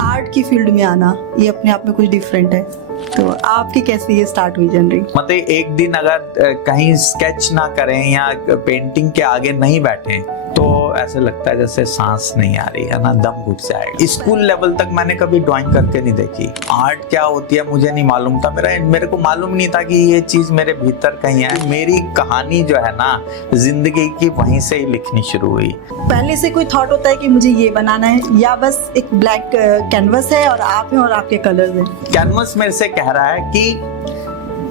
Art की field में आना ये अपने आप में कुछ डिफरेंट है, तो आपकी कैसे ये स्टार्ट हुई जर्नी? मतलब एक दिन अगर कहीं स्केच ना करें या पेंटिंग के आगे नहीं बैठे तो ऐसे लगता है जैसे सांस नहीं आ रही है ना, दम घुट जाएगा। स्कूल लेवल तक मैंने कभी ड्राइंग करके नहीं देखी। आर्ट क्या होती है मुझे नहीं मालूम था, मेरे को मालूम नहीं था कि ये चीज मेरे भीतर कहीं है। मेरी कहानी जो है ना जिंदगी की वहीं से ही लिखनी शुरू हुई। पहले से कोई थॉट होता है कि मुझे ये बनाना है, या बस एक ब्लैक कैनवस है और आप हैं और आपके कलर्स हैं? कैनवस मेरे से कह रहा है कि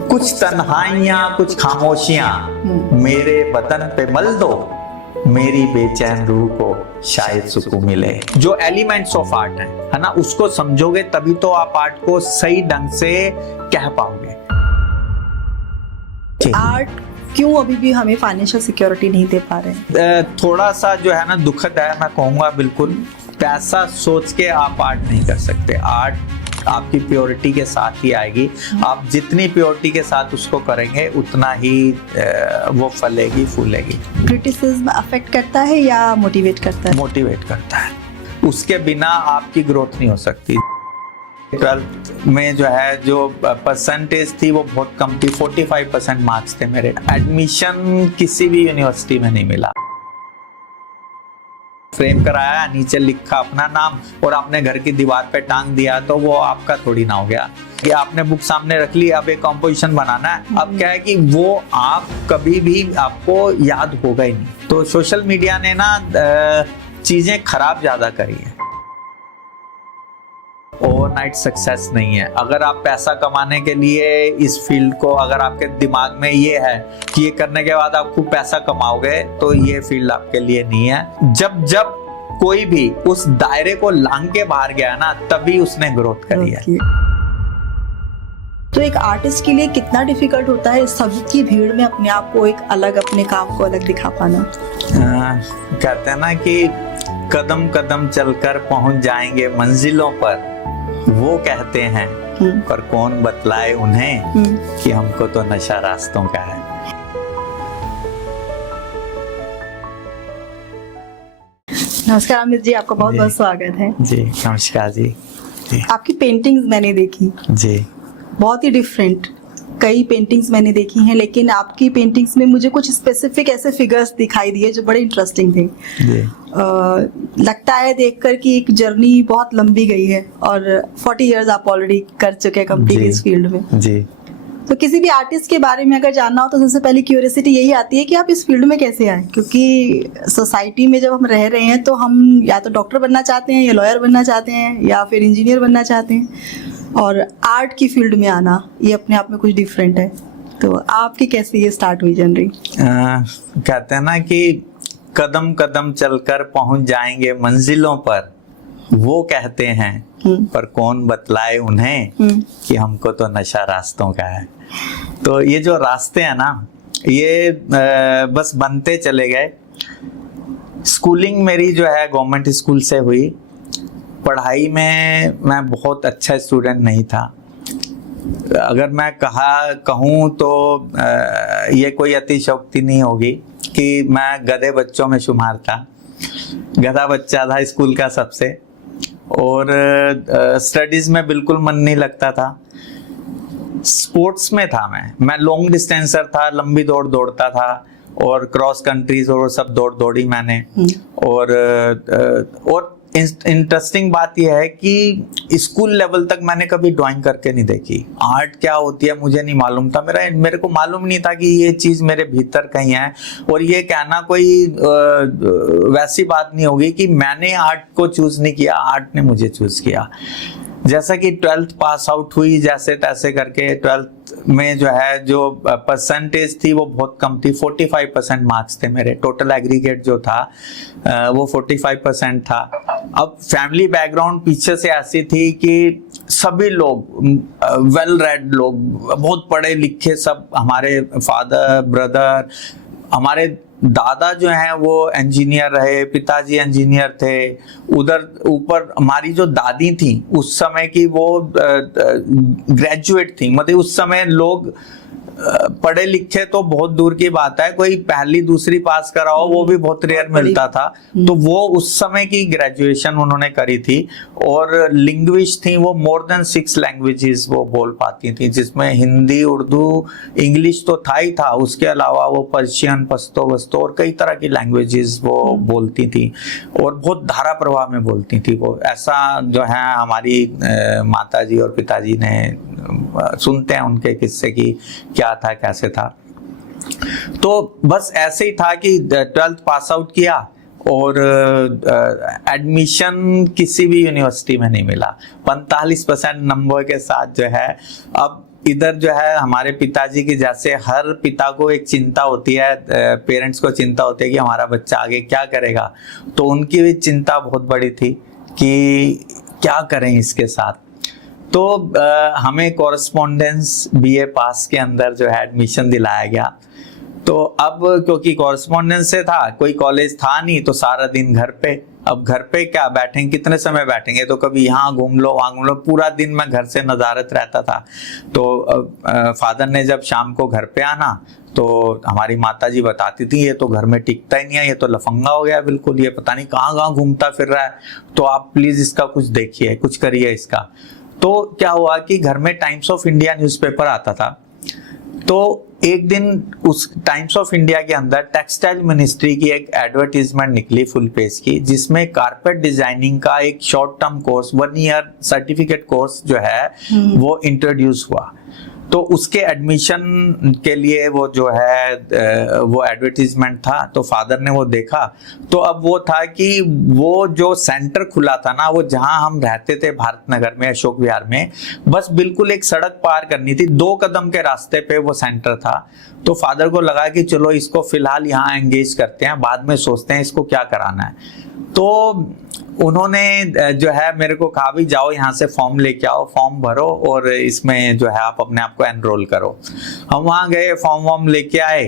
कुछ तन्हाइयां कुछ खामोशियां मेरे बदन पे मल दो, मेरी बेचैन रूह को शायद सुकून मिले। जो एलिमेंट्स ऑफ आर्ट है ना, उसको समझोगे तभी तो आप आर्ट को सही ढंग से कह पाओगे। आर्ट क्यों अभी भी हमें फाइनेंशियल सिक्योरिटी नहीं दे पा रहे? थोड़ा सा जो है ना दुखद है, मैं कहूंगा। बिल्कुल पैसा सोच के आप आर्ट नहीं कर सकते। आर्ट आपकी प्योरिटी के साथ ही आएगी। आप जितनी प्योरिटी के साथ उसको करेंगे उतना ही वो फलेगी फूलेगी। क्रिटिसिज्म अफेक्ट करता है या मोटिवेट करता है? मोटिवेट करता है। उसके बिना आपकी ग्रोथ नहीं हो सकती। 12th में जो है जो परसेंटेज थी वो बहुत कम थी, 45% मार्क्स थे मेरे। एडमिशन किसी भी यूनिवर्सिटी में नहीं मिला। फ्रेम कराया, नीचे लिखा अपना नाम और आपने घर की दीवार पे टांग दिया, तो वो आपका थोड़ी ना हो गया कि आपने बुक सामने रख ली, अब एक कंपोजिशन बनाना है। अब क्या है कि वो आप कभी भी आपको याद होगा ही नहीं। तो सोशल मीडिया ने ना चीजें खराब ज्यादा करी है। ओवरनाइट सक्सेस नहीं है। अगर आप पैसा कमाने के लिए इस फील्ड को, अगर आपके दिमाग में ये है कि ये करने के बाद आप खूब पैसा कमाओगे, तो ये फील्ड आपके लिए नहीं है। जब कोई भी उस दायरे को लांग के बाहर गया ना, तभी उसने ग्रोथ करी है। तो एक आर्टिस्ट के लिए कितना डिफिकल्ट होता है सबकी भीड़ में अपने आप को एक अलग, अपने काम को अलग दिखा पाना? कहते हैं ना कि कदम कदम चलकर पहुंच जाएंगे मंजिलों पर, वो कहते हैं, पर कौन बतलाए उन्हें कि हमको तो नशा रास्तों का है। नमस्कार अमित जी, आपका बहुत बहुत स्वागत है। जी नमस्कार जी। आपकी पेंटिंग्स मैंने देखी जी, बहुत ही डिफरेंट। कई पेंटिंग्स मैंने देखी हैं, लेकिन आपकी पेंटिंग्स में मुझे कुछ स्पेसिफिक ऐसे फिगर्स दिखाई दिए जो बड़े इंटरेस्टिंग थे। लगता है देखकर कि एक जर्नी बहुत लंबी गई है और 40 इयर्स आप ऑलरेडी कर चुके हैं कंप्लीट इस फील्ड में। जी। तो किसी भी आर्टिस्ट के बारे में अगर जानना हो तो सबसे पहले क्यूरियोसिटी यही आती है कि आप इस फील्ड में कैसे आए, क्योंकि सोसाइटी में जब हम रह रहे हैं तो हम या तो डॉक्टर बनना चाहते हैं या लॉयर बनना चाहते हैं या फिर इंजीनियर बनना चाहते हैं, और आर्ट की फील्ड में आना ये अपने आप में कुछ डिफरेंट है। तो आपकी कैसे ये स्टार्ट हुई जर्नी? कहते हैं ना कि कदम कदम चलकर पहुंच जाएंगे मंजिलों पर, वो कहते हैं, पर कौन बतलाए उन्हें कि हमको तो नशा रास्तों का है। तो ये जो रास्ते हैं ना, ये बस बनते चले गए। स्कूलिंग मेरी जो है गवर्नमेंट स्कूल से हुई। पढ़ाई में मैं बहुत अच्छा स्टूडेंट नहीं था। अगर मैं कहूँ तो ये कोई अतिशयोक्ति नहीं होगी कि मैं गधे बच्चों में शुमार था। गधा बच्चा था स्कूल का सबसे, और स्टडीज में बिल्कुल मन नहीं लगता था। स्पोर्ट्स में था मैं लॉन्ग डिस्टेंसर था, लंबी दौड़ दौड़ता था, और क्रॉस कंट्रीज और सब दौड़ी मैंने। और इंटरेस्टिंग बात यह है कि स्कूल लेवल तक मैंने कभी ड्राइंग करके नहीं देखी। आर्ट क्या होती है मुझे नहीं मालूम था। मेरे को मालूम नहीं था कि ये चीज मेरे भीतर कहीं है। और ये कहना कोई वैसी बात नहीं होगी कि मैंने आर्ट को चूज नहीं किया, आर्ट ने मुझे चूज किया। जैसा कि 12th पास आउट हुई जैसे तैसे करके, 12th में जो है जो परसेंटेज थी वो बहुत कम थी, 45% मार्क्स थे मेरे। टोटल एग्रीगेट जो था वो 45% था। अब फैमिली बैकग्राउंड पीछे से ऐसी थी कि सभी लोग वेल रेड लोग, बहुत पढ़े लिखे, सब हमारे फादर ब्रदर, हमारे दादा जो हैं वो इंजीनियर रहे, पिताजी इंजीनियर थे। उधर ऊपर हमारी जो दादी थी उस समय की वो ग्रेजुएट थी। मतलब उस समय लोग पढ़े लिखे तो बहुत दूर की बात है, कोई पहली दूसरी पास करा हो वो भी बहुत रेयर मिलता था। तो वो उस समय की ग्रेजुएशन उन्होंने करी थी, और लिंग्विस्ट थी वो, मोर देन 6 लैंग्वेजेस वो बोल पाती थी, जिसमें हिंदी, उर्दू, इंग्लिश तो था ही था, उसके अलावा वो पर्शियन, पश्तो वस्तो और कई तरह की लैंग्वेजेस वो बोलती थी, और बहुत धारा प्रवाह में बोलती थी वो। ऐसा जो है हमारी माताजी और पिताजी ने, सुनते हैं उनके किस्से की क्या था कैसे था। तो बस ऐसे ही था कि 12th पास आउट किया और एडमिशन किसी भी यूनिवर्सिटी में नहीं मिला, 45% नंबर के साथ जो है। अब इधर जो है हमारे पिताजी की, जैसे हर पिता को एक चिंता होती है, पेरेंट्स को चिंता होती है कि हमारा बच्चा आगे क्या करेगा, तो उनकी भी चिंता बहुत बड़ी थी कि क्या करें इसके साथ। तो हमें कॉरेस्पॉन्डेंस बीए पास के अंदर जो है एडमिशन दिलाया गया। तो अब क्योंकि कॉरेस्पॉन्डेंस से था, कोई कॉलेज था नहीं, तो सारा दिन घर पे। अब घर पे क्या बैठेंगे, कितने समय बैठेंगे, तो कभी यहाँ घूम लो वहाँ घूम लो, पूरा दिन मैं घर से नज़ारत रहता था। तो फादर ने जब शाम को घर पे आना, तो हमारी माताजी बताती थी ये तो घर में टिकता ही नहीं है, ये तो लफंगा हो गया बिल्कुल, ये पता नहीं कहाँ कहाँ घूमता फिर रहा है, तो आप प्लीज इसका कुछ देखिए, कुछ करिए इसका। तो क्या हुआ कि घर में टाइम्स ऑफ इंडिया न्यूज़पेपर आता था। तो एक दिन उस टाइम्स ऑफ इंडिया के अंदर टेक्सटाइल मिनिस्ट्री की एक एडवर्टीजमेंट निकली फुल पेज की, जिसमें कारपेट डिजाइनिंग का एक short term course, 1 year certificate course जो है वो इंट्रोड्यूस हुआ। तो उसके एडमिशन के लिए वो जो है वो एडवर्टीजमेंट था, तो फादर ने वो देखा। तो अब वो था कि वो जो सेंटर खुला था ना, वो जहां हम रहते थे भारत नगर में, अशोक विहार में, बस बिल्कुल एक सड़क पार करनी थी, 2 कदम के रास्ते पे वो सेंटर था। तो फादर को लगा कि चलो इसको फिलहाल यहाँ एंगेज करते हैं, बाद में सोचते हैं इसको क्या कराना है। तो उन्होंने जो है मेरे को कहा भी जाओ यहाँ से फॉर्म लेके आओ, फॉर्म भरो और इसमें जो है आप अपने आप को एनरोल करो। हम वहाँ गए, फॉर्म वॉर्म लेके आए,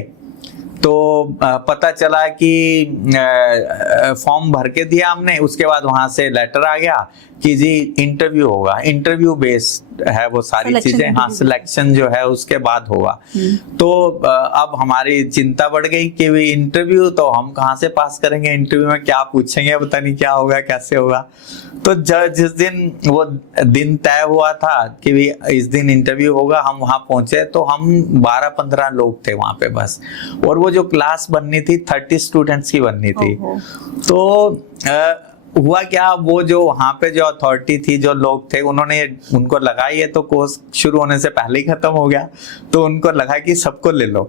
तो पता चला कि फॉर्म भर के दिया हमने, उसके बाद वहाँ से लेटर आ गया कि जी इंटरव्यू होगा। इंटरव्यू बेस्ड है वो सारी चीजें, हाँ सिलेक्शन जो है उसके बाद होगा। तो अब हमारी चिंता बढ़ गई कि भी इंटरव्यू तो हम कहाँ से पास करेंगे, इंटरव्यू में क्या पूछेंगे, पता नहीं क्या होगा कैसे होगा। तो जिस दिन वो दिन तय हुआ था कि भी इस दिन इंटरव्यू होगा, हम वहाँ पहुंचे तो हम 12-15 लोग थे वहाँ पे बस, और वो जो क्लास बननी थी 30 स्टूडेंट्स की बननी थी। तो हुआ क्या, वो जो वहाँ पे जो अथॉरिटी थी, जो लोग थे, उनको लगा ये तो कोर्स शुरू होने से पहले ही खत्म हो गया, तो उनको लगा कि सबको ले लो।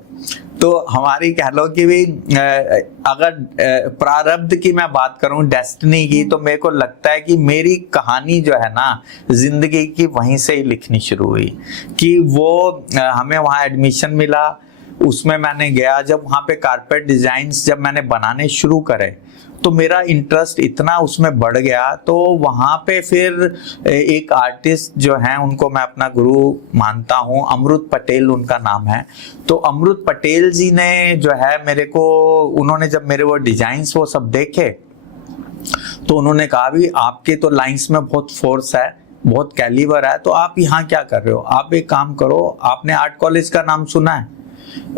तो हमारी कह लो कि भी अगर प्रारब्ध की मैं बात करूं, डेस्टिनी की, तो मेरे को लगता है कि मेरी कहानी जो है ना जिंदगी की वहीं से ही लिखनी शुरू हुई कि वो हमें वहाँ एडमिशन मिला, उसमें मैंने गया। जब वहाँ पे कारपेट डिजाइन्स जब मैंने बनाने शुरू करे तो मेरा इंटरेस्ट इतना उसमें बढ़ गया। तो वहाँ पे फिर एक आर्टिस्ट जो हैं, उनको मैं अपना गुरु मानता हूँ, अमृत पटेल उनका नाम है। तो अमृत पटेल जी ने जो है मेरे को, उन्होंने जब मेरे वो डिजाइन्स वो सब देखे, तो उन्होंने कहा भी आपके तो लाइंस में बहुत फोर्स है, बहुत कैलिबर है, तो आप यहाँ क्या कर रहे हो, आप एक काम करो, आपने आर्ट कॉलेज का नाम सुना है?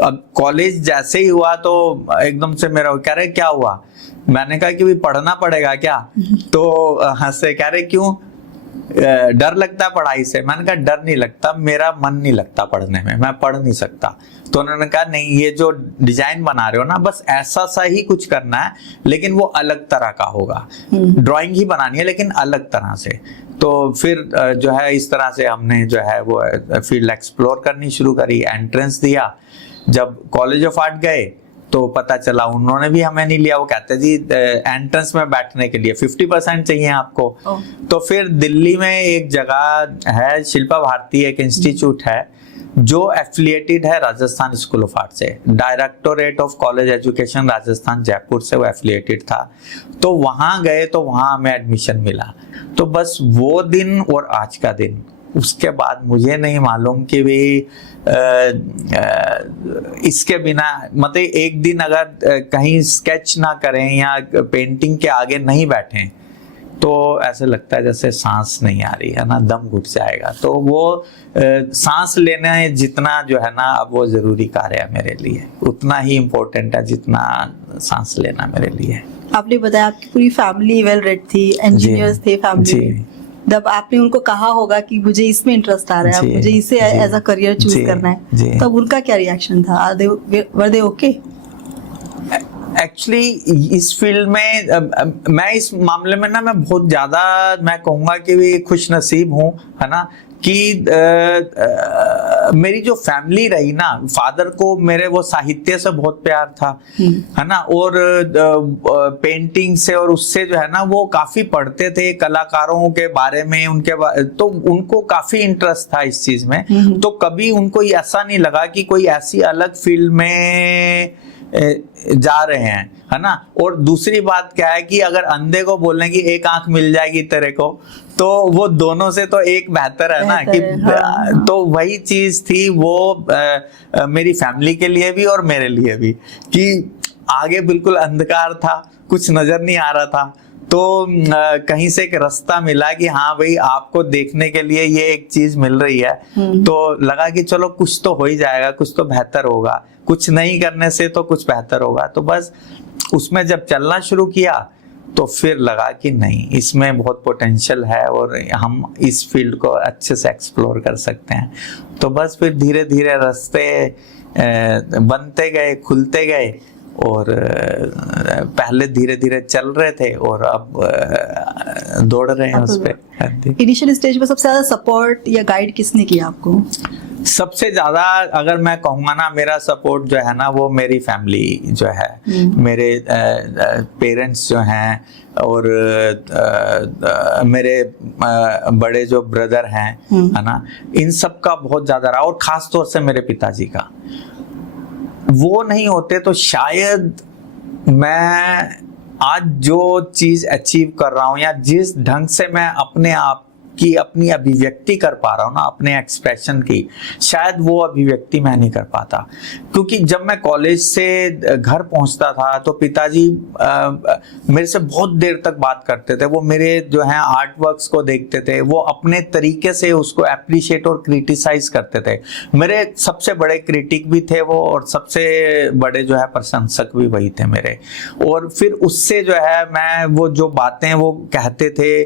अब कॉलेज जैसे ही हुआ तो एकदम से मेरा कह रहे क्या हुआ, मैंने कहा कि भी पढ़ना पड़ेगा क्या? तो हंसे, कह रहे क्यों, डर लगता है पढ़ाई से? मैंने कहा डर नहीं लगता, मेरा मन नहीं लगता पढ़ने में, मैं पढ़ नहीं सकता। तो उन्होंने कहा नहीं, ये जो डिजाइन बना रहे हो ना, बस ऐसा सा ही कुछ करना है, लेकिन वो अलग तरह का होगा, ड्राइंग ही बनानी है लेकिन अलग तरह से। तो फिर जो है इस तरह से हमने जो है वो फील्ड एक्सप्लोर करनी शुरू करी, एंट्रेंस दिया। जब कॉलेज ऑफ आर्ट गए तो पता चला उन्होंने भी हमें नहीं लिया, वो कहते जी एंट्रेंस में बैठने के लिए 50% चाहिए आपको। तो फिर दिल्ली में एक जगह है, शिल्पा भारती एक इंस्टीट्यूट है जो एफिलिएटेड है राजस्थान स्कूल ऑफ आर्ट से, directorate of college education Rajasthan Jaipur से वो एफिलिएटेड था। तो वहां गए तो वहां हमें एडमिशन मिला। तो बस वो दिन और आज का दिन, उसके बाद मुझे नहीं मालूम कि भी इसके बिना, मतलब एक दिन अगर कहीं स्केच ना करें या पेंटिंग के आगे नहीं बैठें तो ऐसे लगता है जैसे सांस नहीं आ रही है ना, दम घुट जाएगा। तो वो सांस लेना जितना जो है ना अब वो जरूरी कार्य है मेरे लिए, उतना ही इम्पोर्टेंट है जितना सांस लेना मेरे लिए है। आपने बताया आपकी पूरी फैमिली वेल रेड थी, इंजीनियर्स थे फैमिली में, जब आपने उनको कहा होगा कि मुझे इसमें इंटरेस्ट आ रहा है, मुझे इसे एज अ करियर चूज करना है, तब उनका क्या रिएक्शन था? वर दे ओके? एक्चुअली इस फील्ड में मैं इस मामले में ना मैं बहुत ज्यादा मैं कहूँगा कि भी खुश नसीब हूँ, है ना, कि मेरी जो फैमिली रही ना, फादर को मेरे वो साहित्य से बहुत प्यार था, है ना, और पेंटिंग से और उससे जो है ना वो काफी पढ़ते थे कलाकारों के बारे में, तो उनको काफी इंटरेस्ट था इस चीज में। तो कभी उनको ऐसा नहीं लगा कि कोई ऐसी अलग फील्ड में जा रहे हैं, है ना। और दूसरी बात क्या है कि अगर अंधे को बोलने की एक आंख मिल जाएगी तेरे को, तो वो दोनों से तो एक बेहतर है ना कि हाँ। तो वही चीज थी वो मेरी फैमिली के लिए भी और मेरे लिए भी, कि आगे बिल्कुल अंधकार था, कुछ नजर नहीं आ रहा था, तो कहीं से एक रास्ता मिला कि हाँ भाई आपको देखने के लिए ये एक चीज मिल रही है, तो लगा कि चलो कुछ तो हो ही जाएगा, कुछ तो बेहतर होगा, कुछ नहीं करने से तो कुछ बेहतर होगा। तो बस उसमें जब चलना शुरू किया तो फिर लगा कि नहीं, इसमें बहुत पोटेंशियल है और हम इस फील्ड को अच्छे से एक्सप्लोर कर सकते हैं। तो बस फिर धीरे धीरे रास्ते बनते गए, खुलते गए, और पहले धीरे धीरे चल रहे थे और अब दौड़ रहे हैं उस पे। इनिशियल स्टेज पे सबसे ज्यादा सपोर्ट या गाइड किसने किया आपको? सबसे ज्यादा अगर मैं कहूँगा ना, मेरा सपोर्ट जो है ना वो मेरी फैमिली जो है, मेरे पेरेंट्स जो हैं और मेरे बड़े जो ब्रदर हैं, है ना, इन सब का बहुत ज्यादा रहा, और खास तौर से मेरे पिताजी का। वो नहीं होते तो शायद मैं आज जो चीज अचीव कर रहा हूं या जिस ढंग से मैं अपने आप की अपनी अभिव्यक्ति कर पा रहा हूँ ना, अपने एक्सप्रेशन की, शायद वो अभिव्यक्ति मैं नहीं कर पाता। क्योंकि जब मैं कॉलेज से घर पहुंचता था तो पिताजी मेरे से बहुत देर तक बात करते थे। वो मेरे जो है आर्ट वर्क्स को देखते थे, वो अपने तरीके से उसको एप्रिशिएट और क्रिटिसाइज करते थे। मेरे सबसे बड़े क्रिटिक भी थे वो, और सबसे बड़े जो है प्रशंसक भी वही थे मेरे। और फिर उससे जो है मैं वो जो बातें वो कहते थे,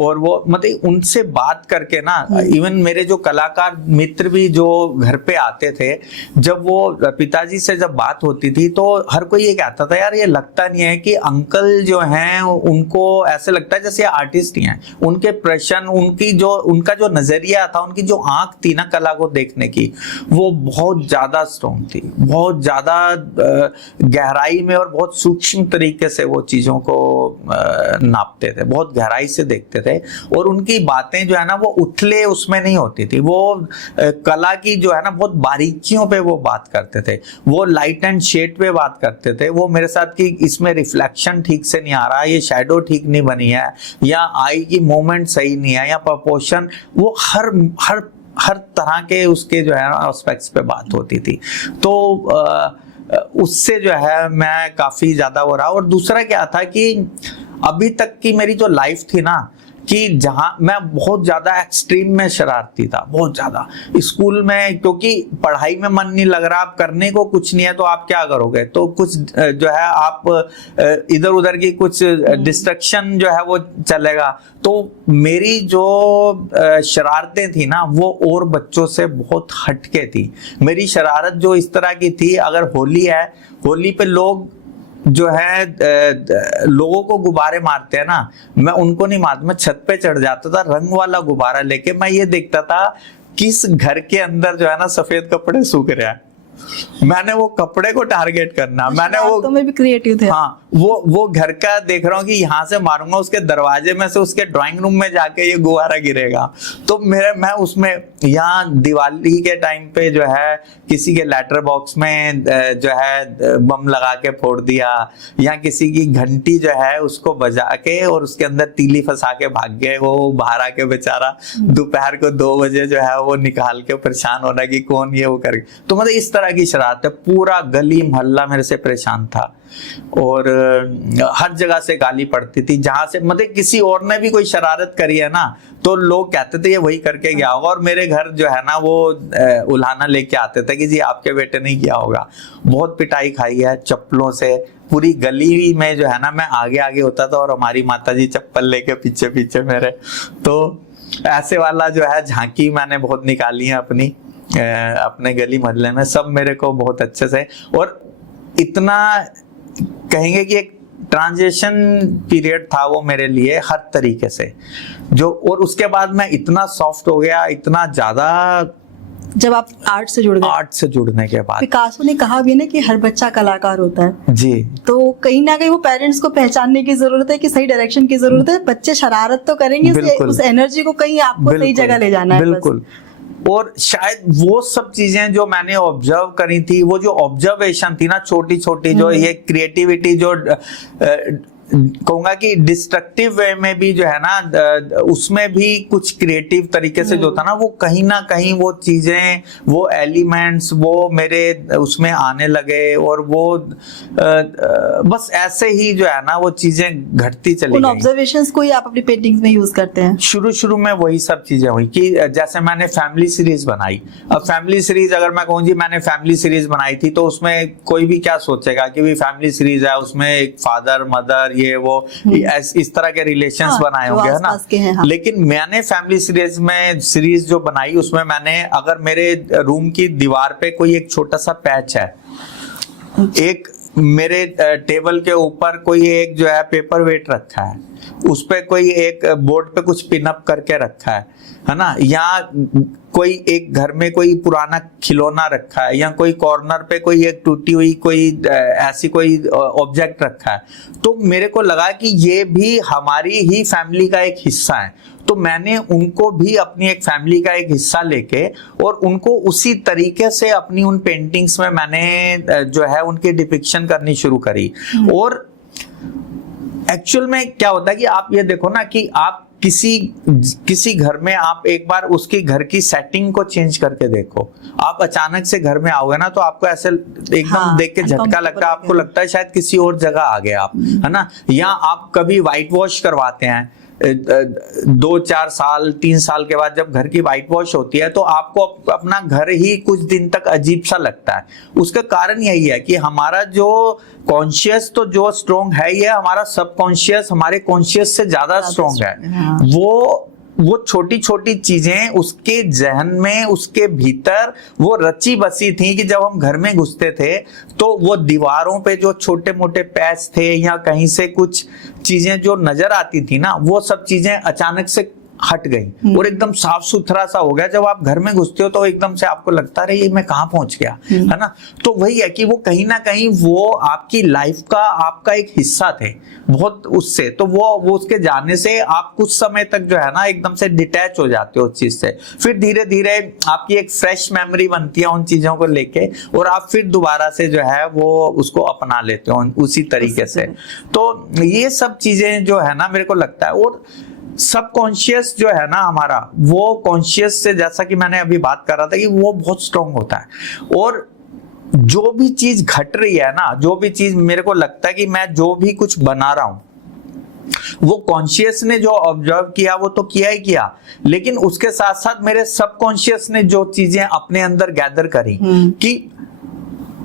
और वो मतलब उनसे बात करके ना, इवन मेरे जो कलाकार मित्र भी जो घर पे आते थे, जब वो पिताजी से जब बात होती थी तो हर कोई ये कहता था, यार ये लगता नहीं है कि अंकल जो हैं उनको ऐसे लगता है जैसे आर्टिस्ट ही हैं। उनके प्रश्न, उनका जो नजरिया था, उनकी जो आंख थी ना कला को देखने की, वो बहुत ज्यादा स्ट्रॉन्ग थी, बहुत ज्यादा गहराई में और बहुत सूक्ष्म तरीके से वो चीजों को नापते थे, बहुत गहराई से देखते थे। और उनकी बातें जो है ना वो उथले उसमें नहीं होती थी, वो कला की जो है ना बहुत बारीकियों पे वो बात करते थे, वो लाइट एंड शेड पे बात करते थे। वो मेरे साथ कि इसमें रिफ्लेक्शन ठीक से नहीं आ रहा, ये शैडो ठीक नहीं बनी है, या आई की मूवमेंट सही नहीं है, या प्रपोर्शन, वो हर तरह के उसके जो है ना एस्पेक्ट्स पे बात होती थी। तो उससे जो है मैं काफी ज्यादा हो रहा। और दूसरा क्या था कि अभी तक की मेरी जो लाइफ थी ना, कि जहां मैं बहुत ज्यादा एक्सट्रीम में शरारती था, बहुत ज्यादा स्कूल में, क्योंकि पढ़ाई में मन नहीं लग रहा, आप करने को कुछ नहीं है तो आप क्या करोगे, तो कुछ जो है आप इधर उधर की कुछ डिस्ट्रक्शन जो है वो चलेगा। तो मेरी जो शरारतें थी ना वो और बच्चों से बहुत हटके थी। मेरी शरारत जो इस तरह की थी, अगर होली है, होली पे लोग जो है लोगों को गुब्बारे मारते हैं ना, मैं उनको नहीं मारता, मैं छत पे चढ़ जाता था रंग वाला गुब्बारा लेके। मैं ये देखता था किस घर के अंदर जो है ना सफेद कपड़े सूख रहे हैं, मैंने वो कपड़े को टारगेट करना, मैंने वो तो मैं भी क्रिएटिव थे। हाँ, वो घर का देख रहा हूँ कि यहाँ से मारूंगा, उसके दरवाजे में से उसके ड्राइंग रूम में जाके ये गुब्बारा गिरेगा। तो मैं उसमें, यहाँ दिवाली के टाइम पे जो है किसी के लेटर बॉक्स में जो है बम लगा के फोड़ दिया, या किसी की घंटी जो है उसको बजा के और उसके अंदर तीली फंसा के भाग गए, वो बाहर आके बेचारा दोपहर को 2 बजे जो है वो निकाल के परेशान हो रहा है कि कौन ये वो कर। तो मतलब इस तरह की शरारत है, पूरा गली मोहल्ला मेरे से परेशान था। और हर जगह से गाली पड़ती थी, जहां से मतलब किसी और ने भी कोई शरारत करी है ना तो लोग कहते थे ये वही करके गया होगा, और मेरे घर जो है ना वो उल्हाना लेके आते थे कि जी आपके बेटे ने किया होगा। बहुत पिटाई खाई है चप्पलों से, पूरी गली में जो है ना मैं आगे आगे होता था और हमारी माताजी चप्पल लेके पीछे पीछे मेरे। तो ऐसे वाला जो है झांकी मैंने बहुत निकाली है अपने गली मोहल्ले में, सब मेरे को बहुत अच्छे से। और इतना कहेंगे कि एक ट्रांजिशन पीरियड था वो मेरे लिए हर तरीके से जो, और उसके बाद मैं इतना सॉफ्ट हो गया, इतना ज्यादा जब आप आर्ट से जुड़ गए। आर्ट से जुड़ने के बाद पिकासो ने कहा भी ना कि हर बच्चा कलाकार होता है जी, तो कहीं ना कहीं वो पेरेंट्स को पहचानने की जरूरत है कि सही डायरेक्शन की जरूरत है। बच्चे शरारत तो करेंगे, उस एनर्जी को कहीं आपको सही जगह ले जाना है। बिल्कुल। और शायद वो सब चीजें जो मैंने ऑब्जर्व करी थी, वो जो ऑब्जर्वेशन थी ना छोटी छोटी, जो ये क्रिएटिविटी जो कहूंगा कि डिस्ट्रक्टिव वे में भी जो है ना उसमें भी कुछ क्रिएटिव तरीके से जो था ना, वो कहीं ना कहीं वो चीजें, वो एलिमेंट्स वो मेरे उसमें आने लगे, और वो बस ऐसे ही जो है ना वो चीजें घटती चली गई। उन ऑब्जर्वेशंस को ही आप अपनी पेंटिंग्स में यूज करते हैं? शुरू में वही सब चीजें हुई कि जैसे मैंने फैमिली सीरीज बनाई। अब फैमिली सीरीज अगर मैं कहूँ जी मैंने फैमिली सीरीज बनाई थी, तो उसमें कोई भी क्या सोचेगा कि भी फैमिली सीरीज है, उसमें एक फादर मदर ये वो इस तरह के रिलेशंस बनाए होंगे, है ना। हाँ। लेकिन मैंने फैमिली सीरीज जो बनाई उसमें मैंने, अगर मेरे रूम की दीवार पे कोई एक छोटा सा पैच है, एक मेरे टेबल के ऊपर कोई एक जो है पेपर वेट रखा है, उस पे कोई एक बोर्ड पे कुछ पिनअप करके रखा है ना, या कोई एक घर में कोई पुराना खिलौना रखा है, या कोई कॉर्नर पे कोई एक टूटी हुई कोई ऐसी कोई ऑब्जेक्ट रखा है, तो मेरे को लगा कि ये भी हमारी ही फैमिली का एक हिस्सा है। तो मैंने उनको भी अपनी एक फैमिली का एक हिस्सा लेके और उनको उसी तरीके से अपनी उन पेंटिंग्स में मैंने जो है उनकी डिपिक्शन करनी शुरू करी। और एक्चुअल में क्या होता है कि आप ये देखो ना कि आप किसी घर में आप एक बार उसकी घर की सेटिंग को चेंज करके देखो, आप अचानक से घर में आओगे ना तो आपको ऐसे एकदम देख के झटका लगता है, आपको लगता है शायद किसी और जगह आ गए आप, है ना। या आप कभी व्हाइट वॉश करवाते हैं 2-4 साल 3 साल के बाद, जब घर की व्हाइट वॉश होती है तो आपको अपना घर ही कुछ दिन तक अजीब सा लगता है। उसका कारण यही है कि हमारा जो कॉन्शियस तो जो स्ट्रॉन्ग है, ये हमारा सबकॉन्शियस हमारे कॉन्शियस से ज्यादा स्ट्रॉन्ग है। वो छोटी छोटी चीजें उसके जहन में, उसके भीतर वो रची बसी थी कि जब हम घर में घुसते थे तो वो दीवारों पे जो छोटे मोटे पैच थे या कहीं से कुछ चीजें जो नजर आती थी ना, वो सब चीजें अचानक से हट गई और एकदम साफ सुथरा सा हो गया। जब आप घर में घुसते हो तो एकदम से आपको लगता है ये मैं कहाँ पहुंच गया, है ना। तो वही है कि वो कहीं ना कहीं वो आपकी लाइफ का आपका एक हिस्सा थे बहुत उससे, तो वो उसके जाने से आप कुछ समय तक जो है ना एकदम से डिटैच हो जाते हो उस चीज से। फिर धीरे धीरे आपकी एक फ्रेश मेमोरी बनती है उन चीजों को लेके, और आप फिर दोबारा से जो है वो उसको अपना लेते हो उसी तरीके से। तो ये सब चीजें जो है ना मेरे को लगता है, और सबकॉन्शियस जो है ना हमारा, वो कॉन्शियस से जैसा कि मैंने अभी बात कर रहा था कि वो बहुत स्ट्रांग होता है। और जो भी चीज घट रही है ना, जो भी चीज मेरे को लगता है कि मैं जो भी कुछ बना रहा हूं, वो कॉन्शियस ने जो ऑब्जर्व किया वो तो किया ही किया, लेकिन उसके साथ साथ मेरे सबकॉन्शियस ने जो चीजें अपने अंदर गैदर करी। कि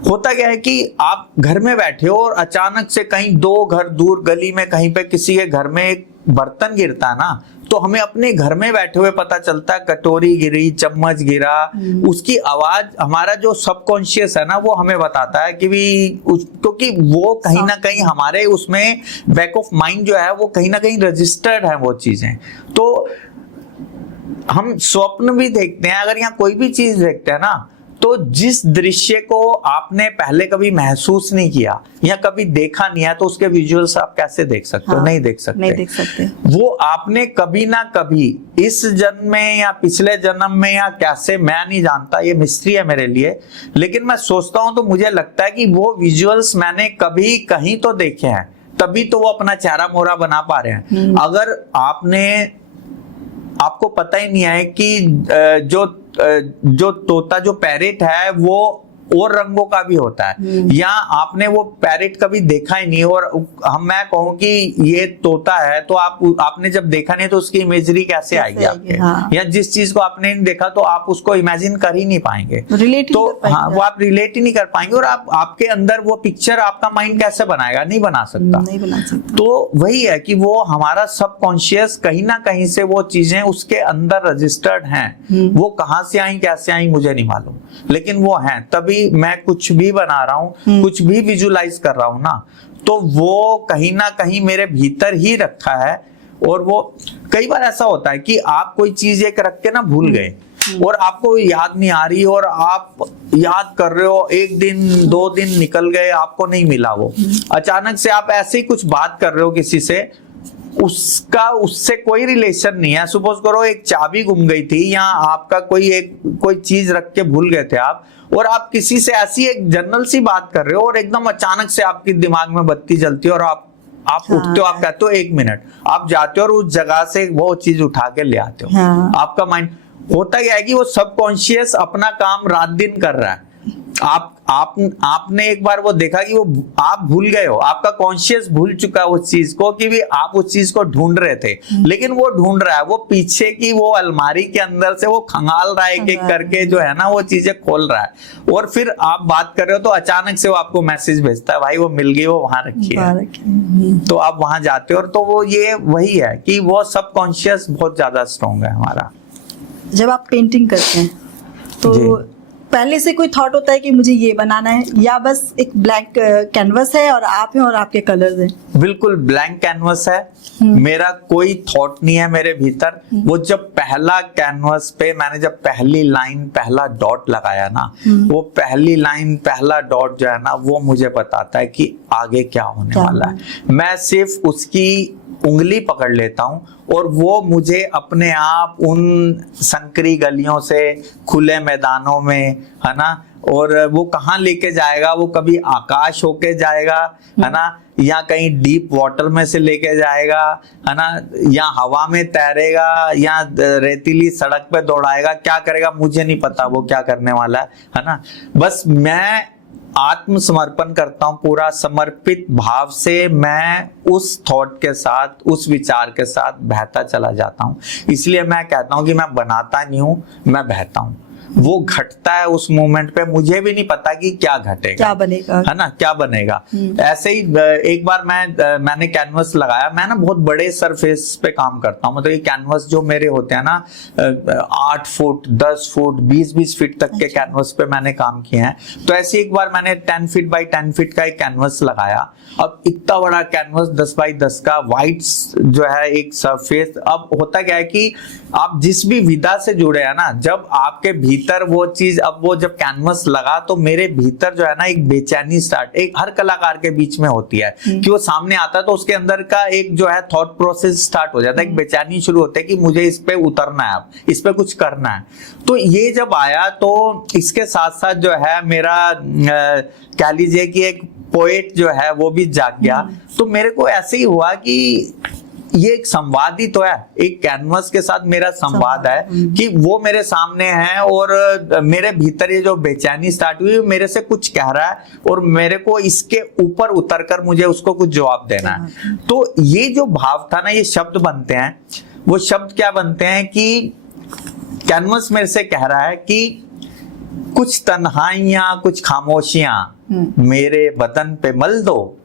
होता क्या है कि आप घर में बैठे हो और अचानक से कहीं 2 घर दूर गली में कहीं पे किसी के घर में एक बर्तन गिरता है ना, तो हमें अपने घर में बैठे हुए पता चलता है कटोरी गिरी, चम्मच गिरा, उसकी आवाज हमारा जो सबकॉन्शियस है ना वो हमें बताता है कि भी क्योंकि वो कहीं ना कहीं हमारे उसमें बैक ऑफ माइंड जो है वो कहीं ना कहीं रजिस्टर्ड है वो चीजें। तो हम स्वप्न भी देखते हैं, अगर यहाँ कोई भी चीज देखते हैं ना, तो जिस दृश्य को आपने पहले कभी महसूस नहीं किया या कभी देखा नहीं है, तो उसके विजुअल्स आप कैसे देख सकते हो? नहीं देख सकते। वो आपने कभी ना कभी इस जन्म में या पिछले जन्म में या कैसे, मैं नहीं जानता, ये मिस्ट्री है मेरे लिए, लेकिन मैं सोचता हूं तो मुझे लगता है कि वो विजुअल्स मैंने कभी कहीं तो देखे हैं, तभी तो वो अपना चेहरा मोहरा बना पा रहे हैं। अगर आपको पता ही नहीं है कि जो तोता, जो पैरेट है, वो और रंगों का भी होता है। या आपने वो पैरेट कभी देखा ही नहीं और मैं कहूँ कि ये तोता है, तो आपने जब देखा नहीं तो उसकी इमेजरी कैसे आएगी आपके? हाँ। या जिस चीज को आपने नहीं देखा तो आप उसको इमेजिन कर ही नहीं पाएंगे, रिलेट तो हाँ, वो आप रिलेट ही नहीं कर पाएंगे। और आपके अंदर वो पिक्चर आपका माइंड कैसे बनाएगा? नहीं बना सकता। नहीं बना सकता। तो वही है कि वो हमारा सबकॉन्शियस कहीं ना कहीं से वो चीजें उसके अंदर रजिस्टर्ड हैं। वो कहाँ से आई कैसे आई मुझे नहीं मालूम, लेकिन वो हैं। तभी मैं कुछ भी बना रहा हूँ, कुछ भी विजुलाइज कर रहा हूँ ना, तो वो कहीं ना कहीं मेरे भीतर ही रखा है। और वो कई बार ऐसा होता है कि आप कोई चीज एक रख के ना भूल गए और आपको याद नहीं आ रही, और आप याद कर रहे हो, 1 दिन 2 दिन निकल गए, आपको नहीं मिला वो। अचानक से आप ऐसे ही कुछ बात कर रहे हो किसी से, उससे कोई रिलेशन नहीं है। सपोज करो एक चाबी गुम गई थी, या आपका कोई चीज रख के भूल गए थे आप, और आप किसी से ऐसी एक जनरल सी बात कर रहे हो और एकदम अचानक से आपके दिमाग में बत्ती जलती है और आप उठते हो, आप कहते हो 1 मिनट, आप जाते हो और उस जगह से वो चीज उठा के ले आते हो। आपका माइंड होता क्या है कि वो सबकॉन्शियस अपना काम रात दिन कर रहा है। आपने एक बार वो देखा कि वो आप भूल गए हो, आपका कॉन्शियस भूल चुका है उस चीज को, कि भी आप उस चीज को ढूंढ रहे थे, लेकिन वो ढूंढ रहा है, वो पीछे की वो अलमारी के अंदर से वो खंगाल रहा है, एक करके जो है ना वो चीजें खोल रहा है। और फिर आप बात कर रहे हो तो अचानक से वो आपको मैसेज भेजता है, भाई वो मिल गई, वो वहां रखी है। तो आप वहां जाते हो, और तो वो ये वही है कि वो सबकॉन्शियस बहुत ज्यादा स्ट्रॉन्ग है हमारा। जब आप पेंटिंग करते हैं तो पहले से कोई थॉट होता है कि मुझे ये बनाना है, या बस एक ब्लैंक कैनवस है और आप हैं और आपके कलर्स हैं? बिल्कुल ब्लैंक कैनवस है, मेरा कोई थॉट नहीं है मेरे भीतर। वो जब पहला कैनवस पे मैंने जब पहली लाइन पहला डॉट लगाया ना, वो पहली लाइन पहला डॉट जो है ना, वो मुझे बताता है कि आगे क्या होने वाला है। मैं सिर्फ उसकी उंगली पकड़ लेता हूं और वो मुझे अपने आप उन संकरी गलियों से, खुले मैदानों में, है ना, और वो कहाँ लेके जाएगा, वो कभी आकाश होके जाएगा, है ना, या कहीं डीप वाटर में से लेके जाएगा, है ना, या हवा में तैरेगा, या रेतीली सड़क पे दौड़ाएगा, क्या करेगा मुझे नहीं पता वो क्या करने वाला है ना। बस मैं आत्मसमर्पण करता हूं, पूरा समर्पित भाव से मैं उस थॉट के साथ, उस विचार के साथ बहता चला जाता हूं। इसलिए मैं कहता हूं कि मैं बनाता नहीं हूं, मैं बहता हूं। वो घटता है उस मोमेंट पे, मुझे भी नहीं पता कि क्या घटेगा, क्या बनेगा, है ना, क्या बनेगा। ऐसे ही एक बार मैंने कैनवस लगाया। मैं ना बहुत बड़े सरफेस पे काम करता हूँ, मतलब ये कैनवस जो मेरे होते हैं ना 8 फुट 10 फुट 20 फीट तक के कैनवस पे मैंने काम किया है। तो ऐसे एक बार मैंने 10 फीट बाई 10 फीट का एक कैनवस लगाया। अब इतना बड़ा कैनवस 10 बाई 10 का व्हाइट जो है एक सरफेस। अब होता क्या है कि आप जिस भी विधा से जुड़े हैं ना, जब आपके भीतर वो चीज, अब वो जब कैनवस लगा तो मेरे भीतर जो है ना एक बेचैनी स्टार्ट, एक हर कलाकार के बीच में होती है कि वो सामने आता है तो उसके अंदर का एक जो है थॉट प्रोसेस स्टार्ट हो जाता है, एक बेचैनी शुरू होती है कि मुझे इस पे उतरना है, अब इस पे कुछ करना है। तो ये जब आया तो इसके साथ साथ जो है मेरा कह लीजिए कि एक पोएट जो है वो भी जाग गया। तो मेरे को ऐसे ही हुआ कि ये एक संवाद ही तो है, एक कैनवस के साथ मेरा संवाद है कि वो मेरे सामने है और मेरे भीतर ये जो बेचैनी स्टार्ट हुई मेरे से कुछ कह रहा है और मेरे को इसके ऊपर उतरकर मुझे उसको कुछ जवाब देना है। तो ये जो भाव था ना, ये शब्द बनते हैं। वो शब्द क्या बनते हैं कि कैनवस मेरे से कह रहा है कि कुछ तन्हाइयां, कुछ खामोशियां मेरे बदन पे मल दो,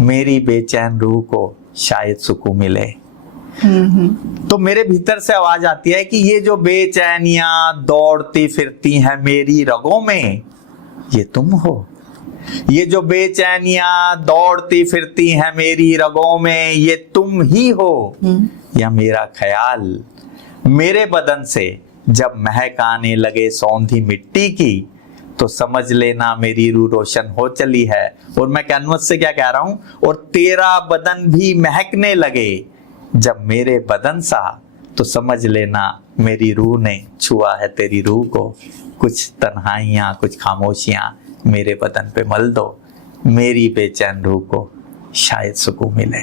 मेरी बेचैन रूह को शायद सुकून मिले। तो मेरे भीतर से आवाज आती है कि ये जो बेचैनियां दौड़ती फिरती हैं मेरी रगों में, ये तुम हो। ये जो बेचैनियां दौड़ती फिरती हैं मेरी रगों में, ये तुम ही हो। या मेरा ख्याल मेरे बदन से जब महक आने लगे सौंधी मिट्टी की, तो समझ लेना मेरी रूह रोशन हो चली है। और मैं कैनवस से क्या कह रहा हूं, और तेरा बदन भी महकने लगे जब मेरे बदन सा, तो समझ लेना मेरी रूह ने छुआ है तेरी रूह को। कुछ तन्हाइयां, कुछ खामोशियां मेरे बदन पे मल दो, मेरी बेचैन रूह को शायद सुकून मिले।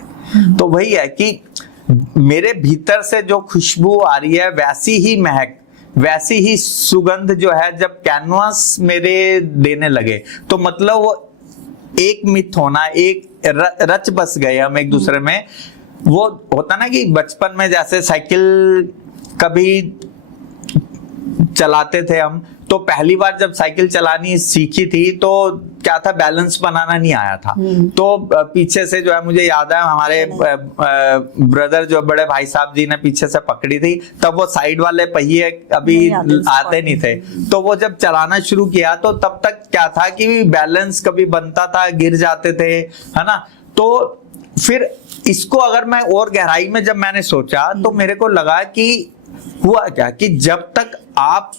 तो वही है कि मेरे भीतर से जो खुशबू आ रही है, वैसी ही महक वैसी ही सुगंध जो है जब कैनवास मेरे देने लगे, तो मतलब वो एक मिथ होना, एक रच बस गए हम एक दूसरे में। वो होता ना कि बचपन में जैसे साइकिल कभी चलाते थे हम, तो पहली बार जब साइकिल चलानी सीखी थी तो क्या था, बैलेंस बनाना नहीं आया था। तो पीछे से जो है, मुझे याद है हमारे ब्रदर जो बड़े भाई साहब जी ने पीछे से पकड़ी थी, तब वो साइड वाले पहिए अभी आते नहीं थे। तो वो जब चलाना शुरू किया तो तब तक क्या था कि बैलेंस कभी बनता था, गिर जाते थे, है ना। तो फिर इसको अगर मैं और गहराई में जब मैंने सोचा तो मेरे को लगा कि हुआ क्या कि जब तक आप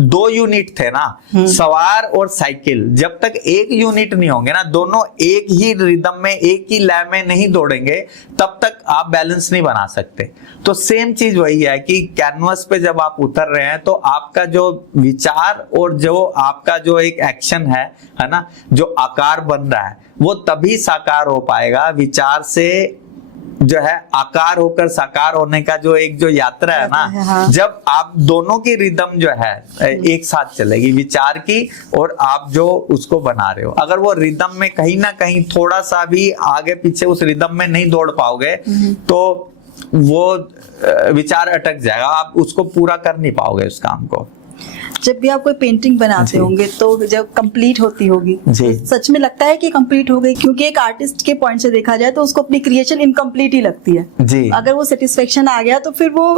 2 यूनिट थे ना, सवार और साइकिल, जब तक एक यूनिट नहीं होंगे ना, दोनों एक ही रिदम में एक ही लय में नहीं दौड़ेंगे, तब तक आप बैलेंस नहीं बना सकते। तो सेम चीज वही है कि कैनवस पे जब आप उतर रहे हैं तो आपका जो विचार और जो आपका जो एक एक्शन है ना, जो आकार बन रहा है वो तभी साकार हो पाएगा। विचार से जो है आकार होकर साकार होने का जो एक जो यात्रा है ना, हाँ। जब आप दोनों की रिदम जो है एक साथ चलेगी, विचार की और आप जो उसको बना रहे हो, अगर वो रिदम में कहीं ना कहीं थोड़ा सा भी आगे पीछे उस रिदम में नहीं दौड़ पाओगे तो वो विचार अटक जाएगा, आप उसको पूरा कर नहीं पाओगे उस काम को। जब भी आप कोई पेंटिंग बनाते होंगे तो जब कंप्लीट होती होगी तो सच में लगता है कि कंप्लीट हो गई? क्योंकि एक आर्टिस्ट के पॉइंट से देखा जाए तो उसको अपनी क्रिएशन इनकम्प्लीट ही लगती है जी। अगर वो सेटिस्फेक्शन आ गया तो फिर वो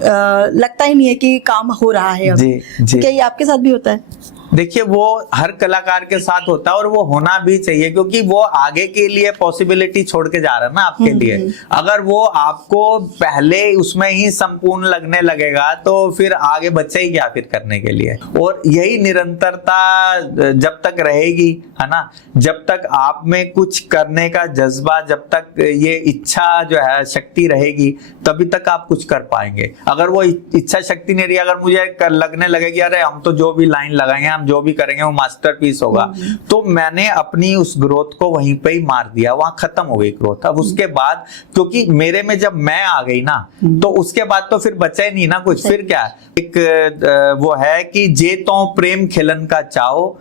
लगता ही नहीं है कि काम हो रहा है अभी। तो क्या ये आपके साथ भी होता है? देखिए, वो हर कलाकार के साथ होता है और वो होना भी चाहिए, क्योंकि वो आगे के लिए पॉसिबिलिटी छोड़ के जा रहा है ना आपके लिए। अगर वो आपको पहले उसमें ही संपूर्ण लगने लगेगा तो फिर आगे बचे ही क्या फिर करने के लिए। और यही निरंतरता जब तक रहेगी, है ना, जब तक आप में कुछ करने का जज्बा, जब तक ये इच्छा जो है शक्ति रहेगी, तभी तक आप कुछ कर पाएंगे। अगर वो इच्छा शक्ति नहीं रही, अगर मुझे लगने लगेगी अरे हम तो जो भी लाइन लगाएंगे, जो भी करेंगे वो मास्टरपीस होगा, तो मैंने अपनी उस ग्रोथ को वहीं पे ही मार दिया, वहां खत्म हो गई ग्रोथ। अब उसके बाद क्योंकि मेरे में जब मैं आ गई ना, तो उसके बाद तो फिर बचा ही नहीं ना कुछ। फिर क्या एक वो है कि जे तो प्रेम खिलन का चाओ,